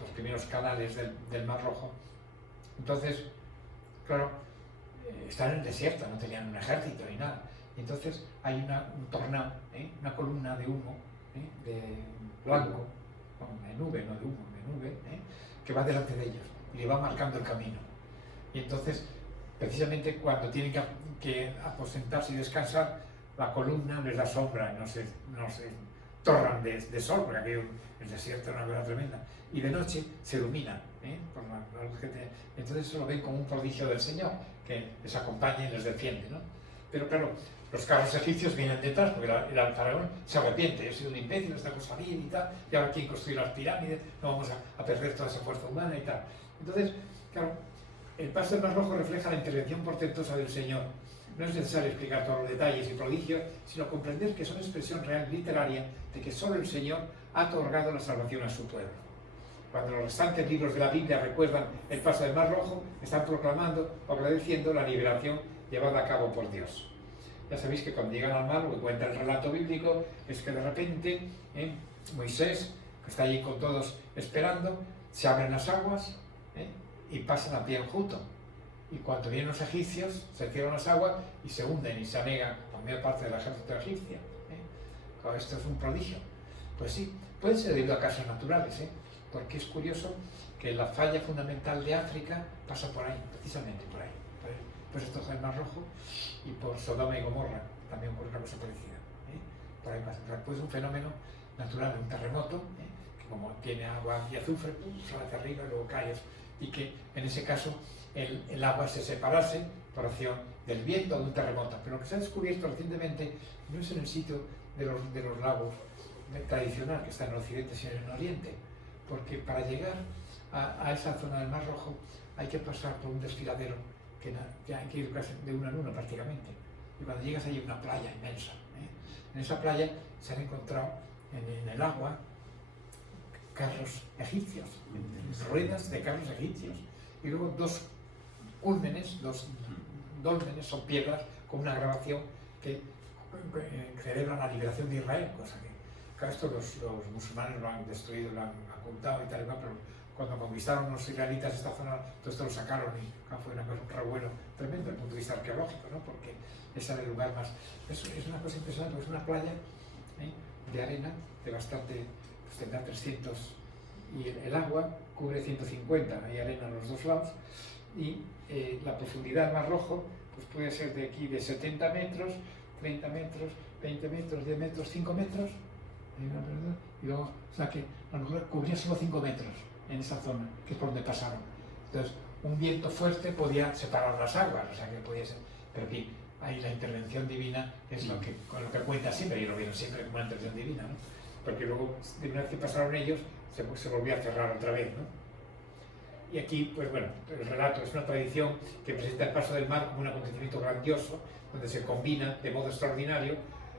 los primeros canales del Mar Rojo, entonces, claro, están en el desierto, no tenían un ejército ni nada. Entonces hay un tornado, una columna de humo, de blanco, de nube, no de humo, de nube, que va delante de ellos y le va marcando el camino. Y entonces, precisamente cuando tienen que aposentarse y descansar, la columna les da sombra, no se torran de sol, porque aquello, el desierto es una cosa tremenda. Y de noche se ilumina por la luz que tiene. Entonces eso lo ven como un prodigio del Señor, que les acompaña y les defiende, ¿no? Pero claro, los carros egipcios vienen detrás, porque el faraón se arrepiente, he sido un imbécil, esta cosa bien y tal, y ahora quién construir las pirámides, no vamos a perder toda esa fuerza humana y tal. Entonces, claro, el paso del Mar Rojo refleja la intervención portentosa del Señor. No es necesario explicar todos los detalles y prodigios, sino comprender que son expresión real literaria de que solo el Señor ha otorgado la salvación a su pueblo. Cuando los restantes libros de la Biblia recuerdan el paso del Mar Rojo, están proclamando o agradeciendo la liberación llevada a cabo por Dios. Ya sabéis que cuando llegan al mar, lo que cuenta el relato bíblico es que de repente Moisés, que está allí con todos esperando, se abren las aguas y pasan a pie enjuto. Y cuando vienen los egipcios, se cierran las aguas y se hunden y se anegan la mayor parte del ejército egipcio. Claro, esto es un prodigio. Pues sí, puede ser debido a causas naturales, porque es curioso que la falla fundamental de África pasa por ahí, precisamente por ahí. Pues esto es el Mar Rojo y por Sodoma y Gomorra también ocurre una cosa parecida. Por ahí pasa. Pues un fenómeno natural, un terremoto, que como tiene agua y azufre, sale hacia arriba y luego cae. Y que en ese caso el agua se separase por acción del viento o de un terremoto. Pero lo que se ha descubierto recientemente no es en el sitio de los lagos tradicional que está en el occidente, sino en el oriente, porque para llegar a esa zona del Mar Rojo hay que pasar por un desfiladero que hay que ir casi de uno en uno prácticamente. Y cuando llegas hay una playa inmensa. En esa playa se han encontrado en el agua carros egipcios, ruedas de carros egipcios, y luego dos dólmenes, son piedras con una grabación que celebran la liberación de Israel, cosa que, claro, esto los musulmanes lo han destruido, lo han ocultado y tal, pero cuando conquistaron los israelitas esta zona, todo esto lo sacaron y fue un revuelo tremendo desde el punto de vista arqueológico, ¿no? Porque ese era el lugar más. Es una cosa interesante, porque es una playa de arena de bastante, pues tendrá 300, y el agua cubre 150, hay arena a los dos lados, y la profundidad del Mar Rojo pues puede ser de aquí de 70 metros, 30 metros, 20 metros, 10 metros, 5 metros, y luego, o sea que a lo mejor cubría solo 5 metros en esa zona, que es por donde pasaron. Entonces, un viento fuerte podía separar las aguas, o sea que podía ser, pero aquí ahí la intervención divina es con lo que cuenta siempre, y lo vieron siempre como una intervención divina, ¿no? Porque luego, de una vez que pasaron ellos, se volvió a cerrar otra vez, ¿no? Y aquí, pues bueno, el relato es una tradición que presenta el paso del mar como un acontecimiento grandioso, donde se combina de modo extraordinario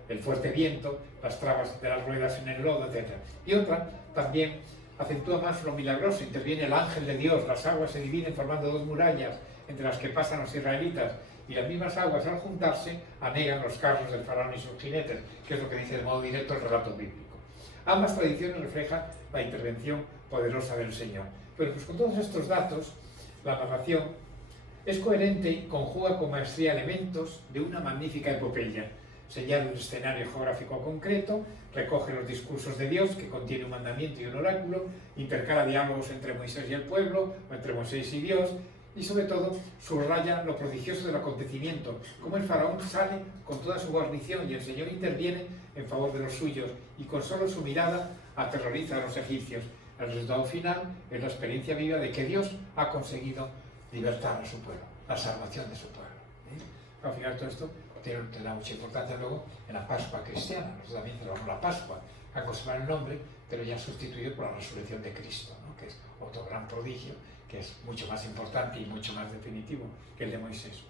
el fuerte viento, las trabas de las ruedas en el lodo, etc. Y otra también acentúa más lo milagroso, interviene el ángel de Dios, las aguas se dividen formando dos murallas entre las que pasan los israelitas, y las mismas aguas al juntarse anegan los carros del faraón y sus jinetes, que es lo que dice de modo directo el relato bíblico. Ambas tradiciones reflejan la intervención poderosa del Señor. Pero pues con todos estos datos, la narración es coherente y conjuga con maestría elementos de una magnífica epopeya. Señala un escenario geográfico concreto, recoge los discursos de Dios, que contiene un mandamiento y un oráculo, intercala diálogos entre Moisés y el pueblo, o entre Moisés y Dios, y sobre todo subraya lo prodigioso del acontecimiento, cómo el faraón sale con toda su guarnición y el Señor interviene en favor de los suyos, y con solo su mirada aterroriza a los egipcios. El resultado final es la experiencia viva de que Dios ha conseguido libertar a su pueblo, la salvación de su pueblo. Al final todo esto tendrá mucha importancia luego en la Pascua cristiana. Nosotros también celebramos la Pascua, a conservar el nombre, pero ya sustituido por la resurrección de Cristo, ¿no? Que es otro gran prodigio, que es mucho más importante y mucho más definitivo que el de Moisés.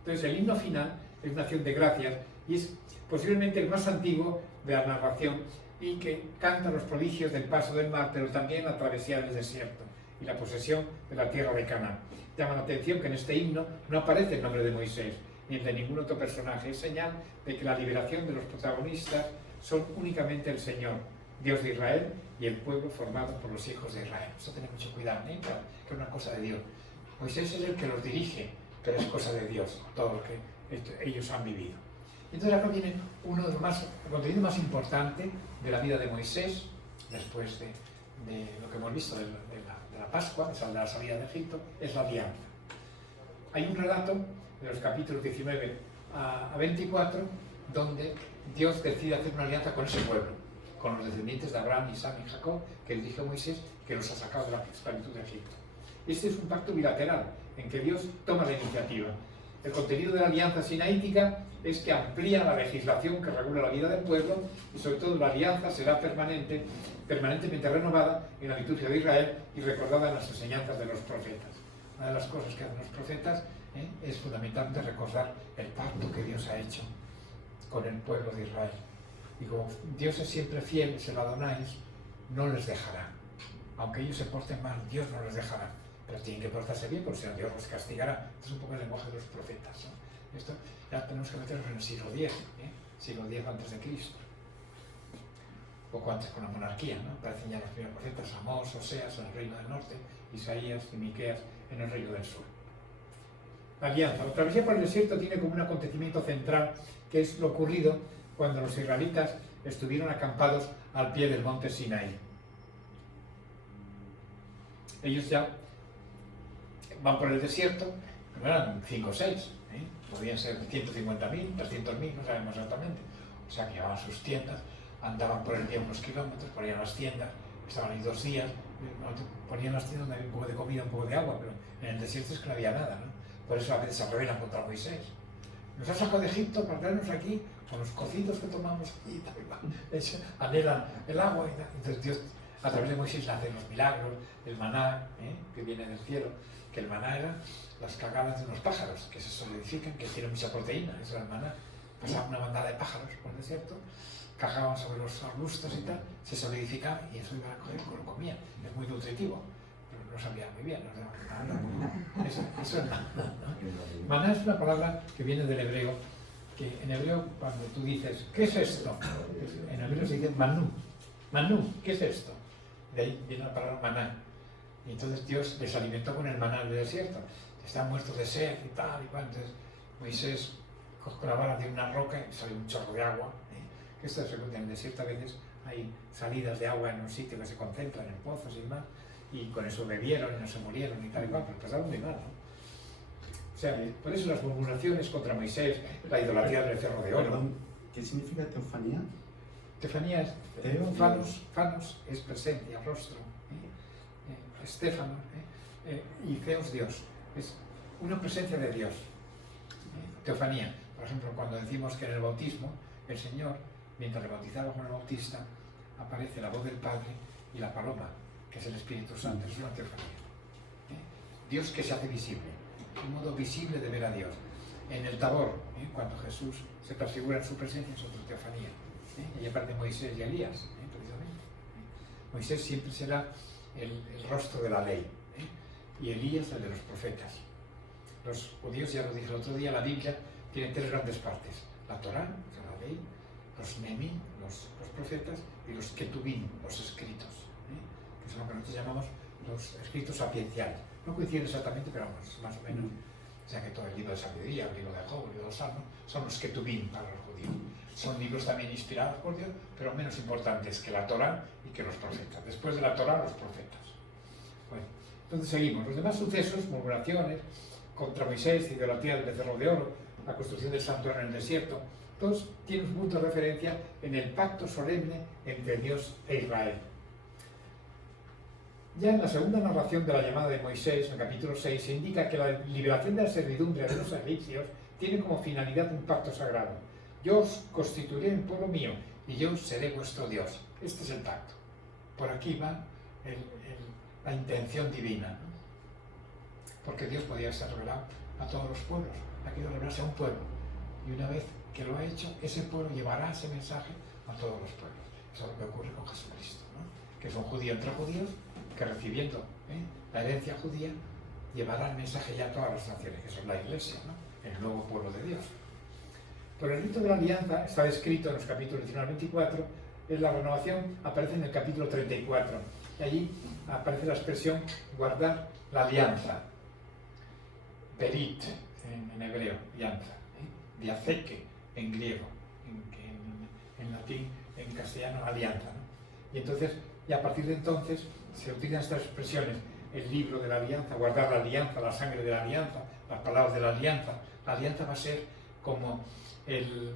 Entonces el himno final es una acción de gracias y es posiblemente el más antiguo de la narración y que canta los prodigios del paso del mar, pero también la travesía del desierto y la posesión de la tierra de Canaán. Llama la atención que en este himno no aparece el nombre de Moisés ni el de ningún otro personaje. Es señal de que la liberación de los protagonistas son únicamente el Señor, Dios de Israel, y el pueblo formado por los hijos de Israel. Esto tiene mucho cuidado, ¿eh? Que es una cosa de Dios. Moisés es el que los dirige, pero es cosa de Dios, todo lo que ellos han vivido. Entonces acá viene uno de los el contenido más importante de la vida de Moisés, después de lo que hemos visto de la Pascua, de la salida de Egipto, es la alianza. Hay un relato de los capítulos 19 a 24, donde Dios decide hacer una alianza con ese pueblo, con los descendientes de Abraham, Isaac y Jacob, que le dijo a Moisés que los ha sacado de la esclavitud de Egipto. Este es un pacto bilateral, en que Dios toma la iniciativa. El contenido de la alianza sinaítica es que amplía la legislación que regula la vida del pueblo y sobre todo la alianza será permanentemente renovada en la liturgia de Israel y recordada en las enseñanzas de los profetas. Una de las cosas que hacen los profetas es fundamentalmente recordar el pacto que Dios ha hecho con el pueblo de Israel. Y como Dios es siempre fiel, es el Adonai, no les dejará. Aunque ellos se porten mal, Dios no les dejará. Pero tienen que portarse bien, porque si no Dios los castigará. Esto es un poco el lenguaje de los profetas, ¿no? Esto ya tenemos que meternos en el siglo X, siglo X antes de Cristo. Poco antes con la monarquía, ¿no? Aparecen ya los primeros profetas, Amós, Oseas en el reino del norte, Isaías y Miqueas en el reino del sur. La alianza. La travesía por el desierto tiene como un acontecimiento central, que es lo ocurrido cuando los israelitas estuvieron acampados al pie del monte Sinaí. Ellos ya van por el desierto, no eran 5 o 6, podían ser 150.000, 300.000, no sabemos exactamente. O sea que llevaban sus tiendas, andaban por el día unos kilómetros, ponían las tiendas, estaban ahí 2 días, ponían las tiendas donde había un poco de comida, un poco de agua, pero en el desierto es que no había nada, ¿no? Por eso a veces se rebelan contra Moisés. Nos ha sacado de Egipto para traernos aquí, con los cocidos que tomamos aquí y tal, anhelan el agua y tal. Entonces Dios, a través de Moisés, le hace los milagros, el maná, que viene del cielo, que el maná era las cagadas de unos pájaros, que se solidifican, que tienen mucha proteína, eso era el maná. Pasaba una bandada de pájaros por el desierto, cagaban sobre los arbustos y tal, se solidificaban y eso iban a coger y lo comían. Es muy nutritivo, pero no sabía muy bien, eso es nada, ¿no? Maná es una palabra que viene del hebreo, que en hebreo cuando tú dices, ¿qué es esto? En hebreo se dice manú. Manú, ¿qué es esto? De ahí viene la palabra maná. Y entonces Dios les alimentó con el maná del desierto. Estaban muertos de sed y tal y cual. Entonces Moisés coge la vara de una roca y sale un chorro de agua. Que esto se cuenta en el desierto, a veces hay salidas de agua en un sitio que se concentran en pozos y demás. Y con eso bebieron y no se murieron y tal y cual, pero pasaron muy mal, ¿no? O sea, por eso las murmuraciones contra Moisés, la idolatría del becerro de oro. Perdón, ¿qué significa teofanía? Teofanía es fanos es presencia, rostro, estéfano, y theos Dios, es una presencia de Dios. Teofanía, por ejemplo, cuando decimos que en el bautismo el Señor, mientras le bautizaba con el Bautista, aparece la voz del Padre y la paloma, que es el Espíritu Santo, es una teofanía. Dios que se hace visible, un modo visible de ver a Dios. en el Tabor, cuando Jesús se transfigura en su presencia, en su teofanía. Y aparte Moisés y Elías, precisamente. Moisés siempre será el rostro de la ley, y Elías el de los profetas. Los judíos, ya lo dije el otro día, la Biblia tiene 3 grandes partes: la Torá, que es la ley, los Nemí, los profetas, y los Ketubim, los escritos, que son lo que nosotros llamamos los escritos sapienciales. No coinciden exactamente, pero vamos, más o menos. O sea que todo el libro de sabiduría, el libro de Job, el libro de los Salmos, son los Ketubim para los judíos. Son libros también inspirados por Dios, pero menos importantes que la Torá y que los profetas. Después de la Torá, los profetas. Bueno, entonces seguimos. Los demás sucesos, murmuraciones contra Moisés, idolatría del becerro de oro, la construcción del santuario en el desierto, todos tienen un punto de referencia en el pacto solemne entre Dios e Israel. Ya en la segunda narración de la llamada de Moisés, en el capítulo 6, se indica que la liberación de la servidumbre de los egipcios tiene como finalidad un pacto sagrado. Yo os constituiré un pueblo mío y yo seré vuestro Dios. Este es el pacto. Por aquí va la intención divina, ¿no? Porque Dios podía ser revelado a todos los pueblos. Ha querido revelarse a un pueblo. Y una vez que lo ha hecho, ese pueblo llevará ese mensaje a todos los pueblos. Eso es lo que ocurre con Jesucristo, ¿no? Que es un judío entre judíos, que recibiendo la herencia judía, llevará el mensaje ya a todas las naciones, que son la Iglesia, ¿no? El nuevo pueblo de Dios. Pero el rito de la alianza está descrito en los capítulos 19 al 24, en la renovación aparece en el capítulo 34, y allí aparece la expresión guardar la alianza, berit en hebreo, alianza, diatheke en griego, en latín, en castellano, alianza, ¿no? Y entonces, y a partir de entonces, se utilizan estas expresiones: el libro de la alianza, guardar la alianza, la sangre de la alianza, las palabras de la alianza. La alianza va a ser como el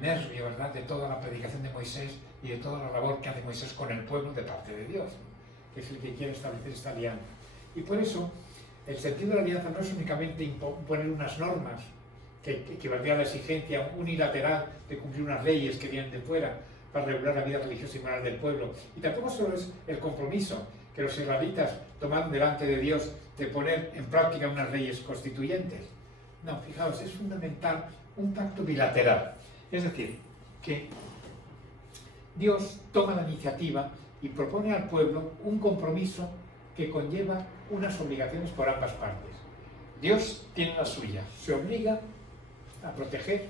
nervio, ¿verdad?, de toda la predicación de Moisés y de toda la labor que hace Moisés con el pueblo de parte de Dios, ¿no? Que es el que quiere establecer esta alianza. Y por eso, el sentido de la alianza no es únicamente imponer unas normas que equivaldría a la exigencia unilateral de cumplir unas leyes que vienen de fuera para regular la vida religiosa y moral del pueblo. Y tampoco solo es el compromiso que los israelitas tomaron delante de Dios de poner en práctica unas leyes constituyentes. No, fijaos, es fundamental un pacto bilateral. Es decir, que Dios toma la iniciativa y propone al pueblo un compromiso que conlleva unas obligaciones por ambas partes. Dios tiene la suya, se obliga a proteger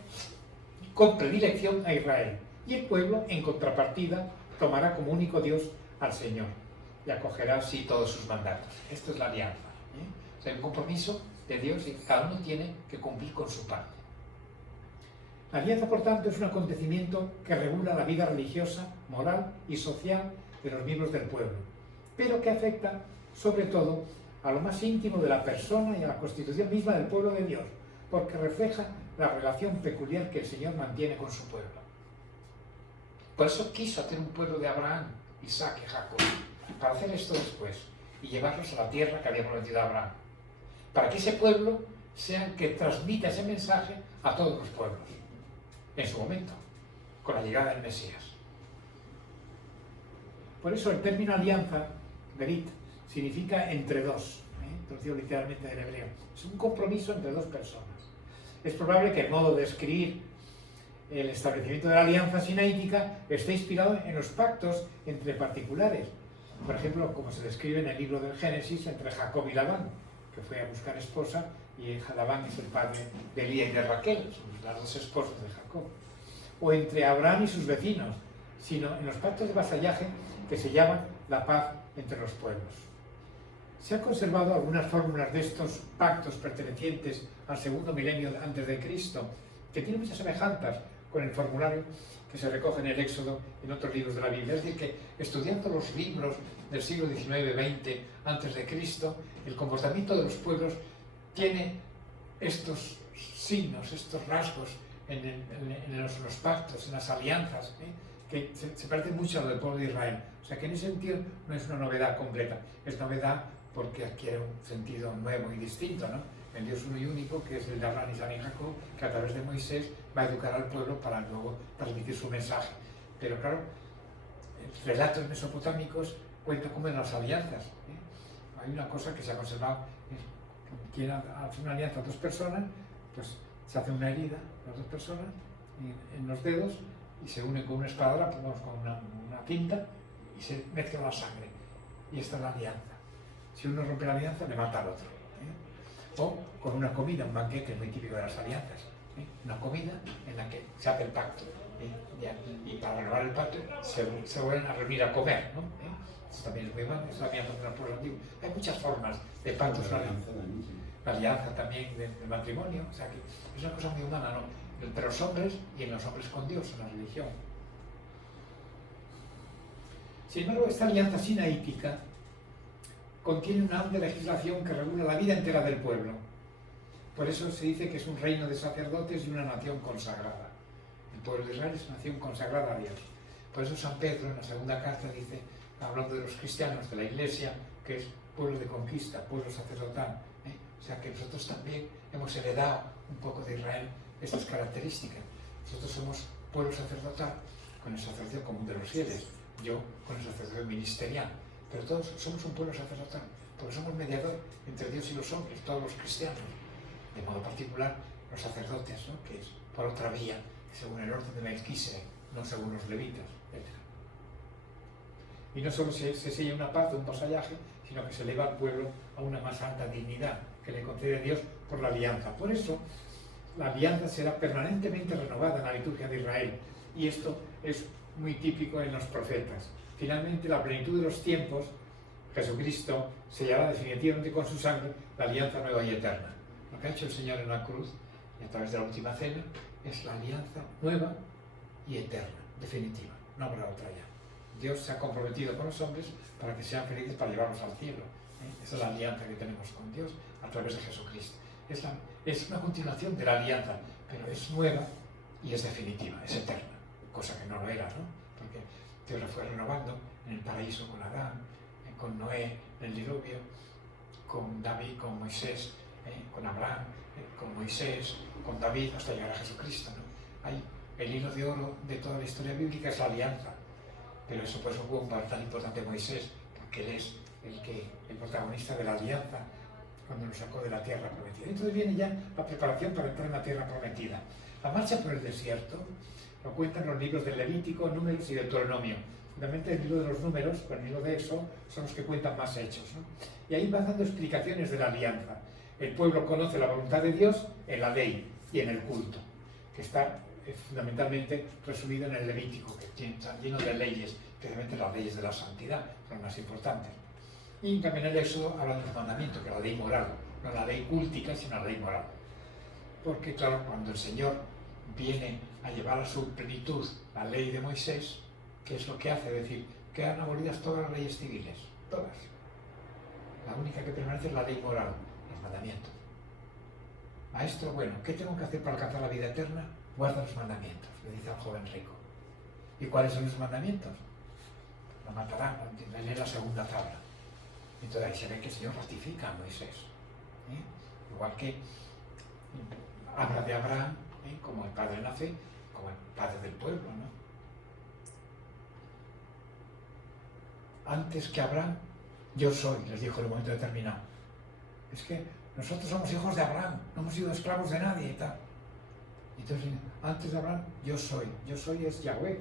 con predilección a Israel, y el pueblo, en contrapartida, tomará como único Dios al Señor y acogerá así todos sus mandatos. Esto es la alianza, O sea, un compromiso de Dios y cada uno tiene que cumplir con su parte. La alianza, por tanto, es un acontecimiento que regula la vida religiosa, moral y social de los miembros del pueblo, pero que afecta, sobre todo, a lo más íntimo de la persona y a la constitución misma del pueblo de Dios, porque refleja la relación peculiar que el Señor mantiene con su pueblo. Por eso quiso hacer un pueblo de Abraham, Isaac y Jacob, para hacer esto después y llevarlos a la tierra que había prometido a Abraham, para que ese pueblo sea el que transmita ese mensaje a todos los pueblos, en su momento, con la llegada del Mesías. Por eso el término alianza, berit, significa entre dos, traducido literalmente del hebreo. Es un compromiso entre dos personas. Es probable que el modo de escribir el establecimiento de la alianza sinaítica esté inspirado en los pactos entre particulares. Por ejemplo, como se describe en el libro del Génesis entre Jacob y Labán, que fue a buscar esposa, y Labán es el padre de Lía y de Raquel, son las dos esposas de Jacob. O entre Abraham y sus vecinos, sino en los pactos de vasallaje que se llaman la paz entre los pueblos. Se han conservado algunas fórmulas de estos pactos pertenecientes al segundo milenio antes de Cristo, que tienen muchas semejanzas con el formulario que se recoge en el Éxodo y en otros libros de la Biblia. Es decir, que estudiando los libros del siglo XIX-XX antes de Cristo, el comportamiento de los pueblos tiene estos signos, estos rasgos en los pactos, en las alianzas, que se parecen mucho a lo del pueblo de Israel. O sea que en ese sentido no es una novedad completa, es novedad porque adquiere un sentido nuevo y distinto, ¿no? El Dios uno y único, que es el de Abraham, Isaac y Jacob, que a través de Moisés va a educar al pueblo para luego transmitir su mensaje. Pero claro, relatos mesopotámicos cuentan como en las alianzas. Hay una cosa que se ha conservado, quien hace una alianza a dos personas, pues se hace una herida, las dos personas, en los dedos, y se unen con una espadora, pongamos con una cinta, y se mezcla la sangre. Y esta es la alianza. Si uno rompe la alianza, le mata al otro. O con una comida, un banquete muy típico de las alianzas. Una comida en la que se hace el pacto. Y para renovar el pacto se vuelven a reunir a comer, ¿no? Esto también es muy humano, es la alianza de los pueblos antiguos. Hay muchas formas de pactos. La alianza también del matrimonio, o sea que es una cosa muy humana, ¿no? Entre los hombres y en los hombres con Dios, en la religión. Sin embargo, esta alianza sinaítica contiene una amplia legislación que regula la vida entera del pueblo. Por eso se dice que es un reino de sacerdotes y una nación consagrada. El pueblo de Israel es una nación consagrada a Dios. Por eso San Pedro, en la segunda carta, dice, hablando de los cristianos, de la Iglesia, que es pueblo de conquista, pueblo sacerdotal. O sea que nosotros también hemos heredado un poco de Israel estas características. Nosotros somos pueblo sacerdotal, con el sacerdocio común de los fieles, yo con el sacerdocio ministerial, pero todos somos un pueblo sacerdotal, porque somos mediador entre Dios y los hombres, todos los cristianos, de modo particular los sacerdotes, ¿no? Que es por otra vía, según el orden de Melquisedec, no según los levitas, etc. Y no solo se sella una paz de un vasallaje, sino que se eleva al pueblo a una más alta dignidad que le concede Dios por la alianza. Por eso, la alianza será permanentemente renovada en la liturgia de Israel, y esto es muy típico en los profetas. Finalmente, la plenitud de los tiempos, Jesucristo sellará definitivamente con su sangre la alianza nueva y eterna. Lo que ha hecho el Señor en la cruz y a través de la última cena es la alianza nueva y eterna, definitiva, no habrá otra ya. Dios se ha comprometido con los hombres para que sean felices, para llevarlos al cielo. Esa es la alianza que tenemos con Dios a través de Jesucristo. Es una continuación de la alianza, pero es nueva y es definitiva, es eterna, cosa que no lo era, ¿no? Porque Dios la fue renovando en el paraíso con Adán, con Noé en el diluvio, con David, con Moisés, con Abraham, con Moisés, con David, hasta llegar a Jesucristo, ¿no? Hay el hilo de oro de toda la historia bíblica, es la alianza. Pero eso por eso fue un papel tan importante Moisés, porque él es el protagonista de la alianza cuando nos sacó de la tierra prometida. Entonces viene ya la preparación para entrar en la tierra prometida. La marcha por el desierto lo cuentan los libros de Levítico, Números y Deuteronomio. Fundamentalmente el libro de los Números, con el libro de eso, son los que cuentan más hechos, ¿no? Y ahí van dando explicaciones de la alianza. El pueblo conoce la voluntad de Dios en la ley y en el culto, que está fundamentalmente resumido en el Levítico, que está lleno de leyes, especialmente las leyes de la santidad, son las más importantes. Y también el Éxodo habla de los mandamientos, que es la ley moral, no la ley cúltica, sino la ley moral. Porque claro, cuando el Señor viene a llevar a su plenitud la ley de Moisés, ¿qué es lo que hace? Es decir, quedan abolidas todas las leyes civiles, todas. La única que permanece es la ley moral, los mandamientos. Maestro, bueno, ¿qué tengo que hacer para alcanzar la vida eterna? Guarda los mandamientos, le dice al joven rico. ¿Y cuáles son los mandamientos? Lo matarán, lee la segunda tabla. Entonces ahí se ve que el Señor ratifica a Moisés. Igual que habla de Abraham, como el padre de la fe, como el padre del pueblo, ¿no? Antes que Abraham, yo soy, les dijo en un momento determinado. Es que nosotros somos hijos de Abraham, no hemos sido esclavos de nadie y tal. Entonces, antes de Abraham, yo soy es Yahweh.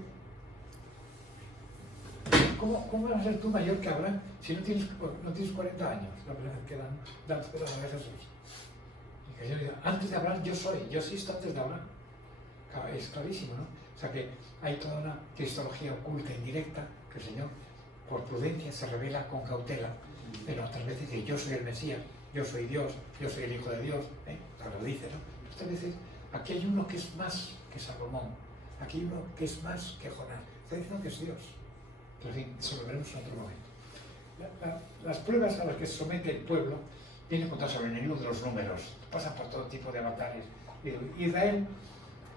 ¿Cómo vas a ser tú mayor que Abraham si no tienes 40 años? La primera vez que dan esperanza a Jesús. Y que yo diga, antes de Abraham, yo soy, yo existo antes de Abraham. Es clarísimo, ¿no? O sea que hay toda una cristología oculta, indirecta, que el Señor, por prudencia, se revela con cautela, pero otras veces dice, yo soy el Mesías, yo soy Dios, yo soy el Hijo de Dios, lo dice, ¿no? Otras veces, aquí hay uno que es más que Salomón, aquí hay uno que es más que Jonás, está diciendo que es Dios. Pero en fin, eso lo veremos en otro momento. Las pruebas a las que se somete el pueblo vienen contadas sobre el libro de los Números, pasan por todo tipo de avatares. Israel,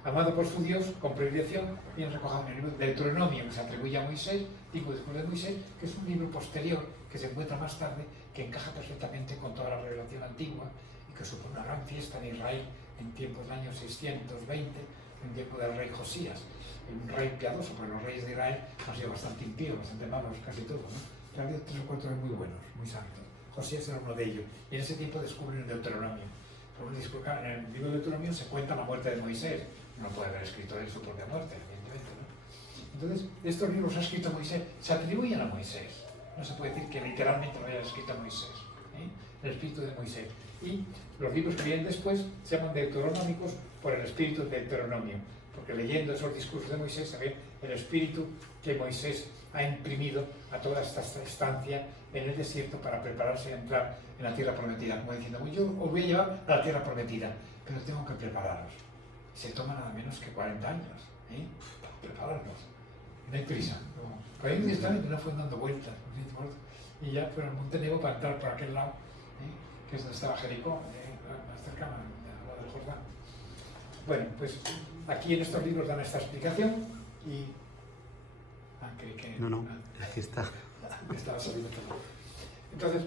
amado por su Dios, con predilección, viene recogido en el libro de Deuteronomio, que se atribuye a Moisés, digo después de Moisés, que es un libro posterior, que se encuentra más tarde, que encaja perfectamente con toda la revelación antigua y que supone una gran fiesta en Israel en tiempos del año 620, en tiempo del rey Josías, un rey piadoso, porque los reyes de Israel han sido bastante impíos, bastante malos, casi todos, ¿no? Pero ha habido 3 o 4 muy buenos, muy santos. Josías era uno de ellos, y en ese tiempo descubren el Deuteronomio. por un discurso. En el libro de Deuteronomio se cuenta la muerte de Moisés. No puede haber escrito él su propia muerte, evidentemente, ¿no? Entonces, estos libros los ha escrito Moisés, se atribuyen a Moisés. No se puede decir que literalmente lo haya escrito Moisés, el espíritu de Moisés. Y los libros que vienen después se llaman deuteronómicos por el espíritu de Deuteronomio, porque leyendo esos discursos de Moisés se ve el espíritu que Moisés ha imprimido a toda esta estancia en el desierto para prepararse a entrar en la tierra prometida, como diciendo, yo os voy a llevar a la tierra prometida, pero tengo que prepararos. Se toma nada menos que 40 años, para prepararnos. No hay prisa. Por ahí directamente no fueron dando vueltas, y ya fueron a Monte Nebo para entrar por aquel lado, que es donde estaba Jericó, más cercano, al lado del Jordán. Bueno, pues aquí en estos libros dan esta explicación y... creí que... No, aquí está. Estaba saliendo todo. Entonces,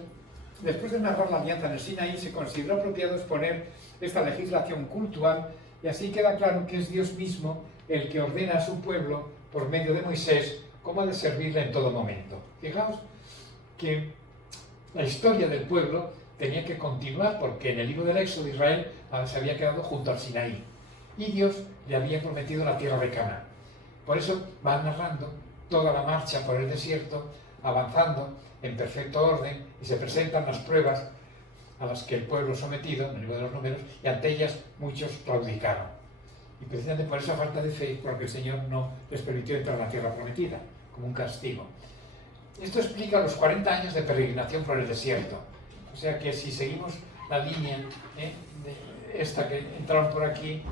después de narrar la alianza en el Sinaí, se consideró apropiado exponer esta legislación cultural y así queda claro que es Dios mismo el que ordena a su pueblo, por medio de Moisés, cómo ha de servirle en todo momento. Fijaos que la historia del pueblo tenía que continuar porque en el libro del Éxodo de Israel se había quedado junto al Sinaí y Dios le había prometido la tierra de Canaán. Por eso va narrando toda la marcha por el desierto, avanzando en perfecto orden, y se presentan las pruebas a las que el pueblo sometido, en el libro de los Números, y ante ellas muchos claudicaron. Y precisamente por esa falta de fe, porque el Señor no les permitió entrar a la tierra prometida, como un castigo. Esto explica los 40 años de peregrinación por el desierto. O sea que si seguimos la línea de esta que entraron por aquí,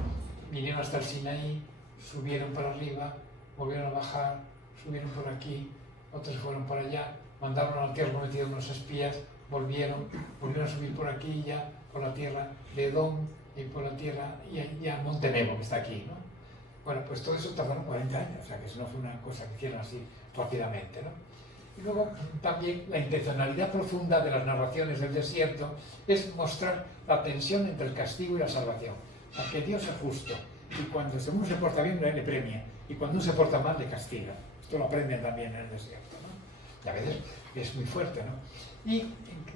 vinieron hasta el Sinaí, subieron para arriba, volvieron a bajar, subieron por aquí, otros fueron por allá, mandaron a la tierra prometida unos espías, volvieron a subir por aquí ya, por la tierra de Edom, y por la tierra, y a Monte Nebo, que está aquí, ¿no? Bueno, pues todo eso tardaron 40 años, o sea que eso no fue una cosa que hicieron así rápidamente, ¿no? Y luego también la intencionalidad profunda de las narraciones del desierto es mostrar la tensión entre el castigo y la salvación. O sea, que Dios es justo, y cuando uno se porta bien le premia, y cuando uno se porta mal le castiga. Esto lo aprenden también en el desierto, ¿no? Y a veces es muy fuerte, ¿no? Y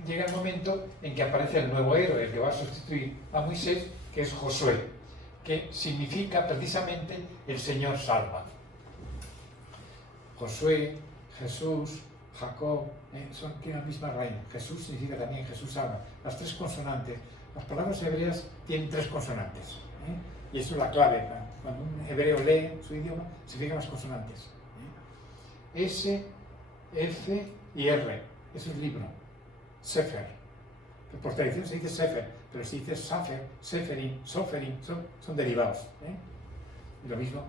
llega el momento en que aparece el nuevo héroe, el que va a sustituir a Moisés, que es Josué, que significa precisamente el Señor salva. Josué, Jesús, Jacob, tienen la misma raíz. Jesús significa también Jesús salva. Las tres consonantes. Las palabras hebreas tienen tres consonantes. Y eso es la clave. Cuando un hebreo lee su idioma, se fijan las consonantes. S, F y R. Eso es libro. Sefer. Por tradición se dice Sefer, pero si dice Safer, Seferin, Soferin, son derivados. Y lo mismo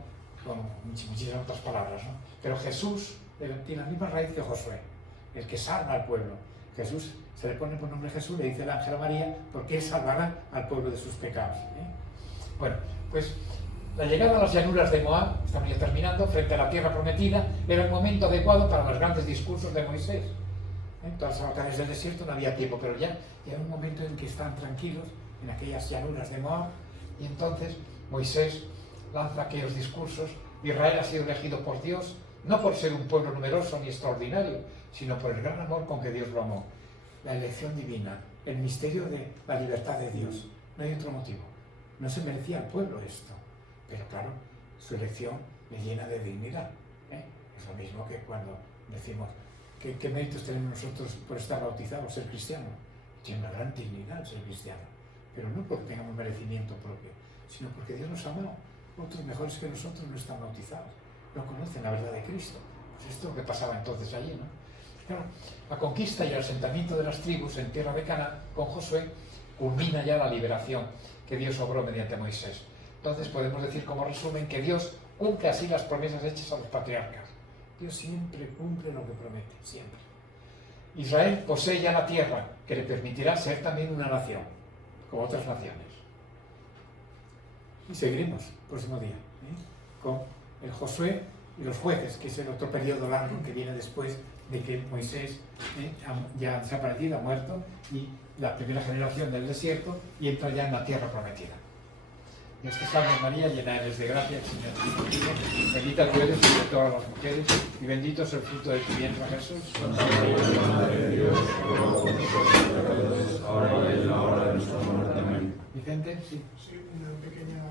con muchísimas otras palabras, ¿no? Pero Jesús tiene la misma raíz que Josué, el que salva al pueblo. Jesús se le pone por nombre Jesús, le dice el ángel a María, porque él salvará al pueblo de sus pecados. Bueno, pues la llegada a las llanuras de Moab, estamos ya terminando, frente a la tierra prometida, era el momento adecuado para los grandes discursos de Moisés. En todas las batallas del desierto no había tiempo, pero ya era un momento en que están tranquilos en aquellas llanuras de Moab, y entonces Moisés lanza aquellos discursos. Israel ha sido elegido por Dios, no por ser un pueblo numeroso ni extraordinario, sino por el gran amor con que Dios lo amó. La elección divina, el misterio de la libertad de Dios. No hay otro motivo. No se merecía al pueblo esto, pero claro, su elección le llena de dignidad. Es lo mismo que cuando decimos, ¿qué méritos tenemos nosotros por estar bautizados, ser cristianos? Tiene una gran dignidad ser cristiano, pero no porque tengamos merecimiento propio, sino porque Dios nos amó. Otros mejores que nosotros no están bautizados, no conocen la verdad de Cristo. Pues esto es lo que pasaba entonces allí, ¿no? Claro, la conquista y el asentamiento de las tribus en tierra de Canaán con Josué culmina ya la liberación que Dios obró mediante Moisés. Entonces podemos decir como resumen que Dios cumple así las promesas hechas a los patriarcas. Dios siempre cumple lo que promete, siempre. Israel posee ya la tierra que le permitirá ser también una nación, como otras naciones. Y seguiremos el próximo día con el Josué y los jueces, que es el otro periodo largo que viene después de que Moisés ya ha desaparecido, ha muerto, y la primera generación del desierto, y entra ya en la tierra prometida. Dios te salve María, llena eres de gracia, el Señor es contigo. Bendita tú eres entre todas las mujeres y bendito es el fruto de tu vientre, Jesús. Santa María, Madre de Dios, ruega por nosotros pecadores, ahora y en la hora de nuestra muerte. Amén. Vicente, sí. Sí, una pequeña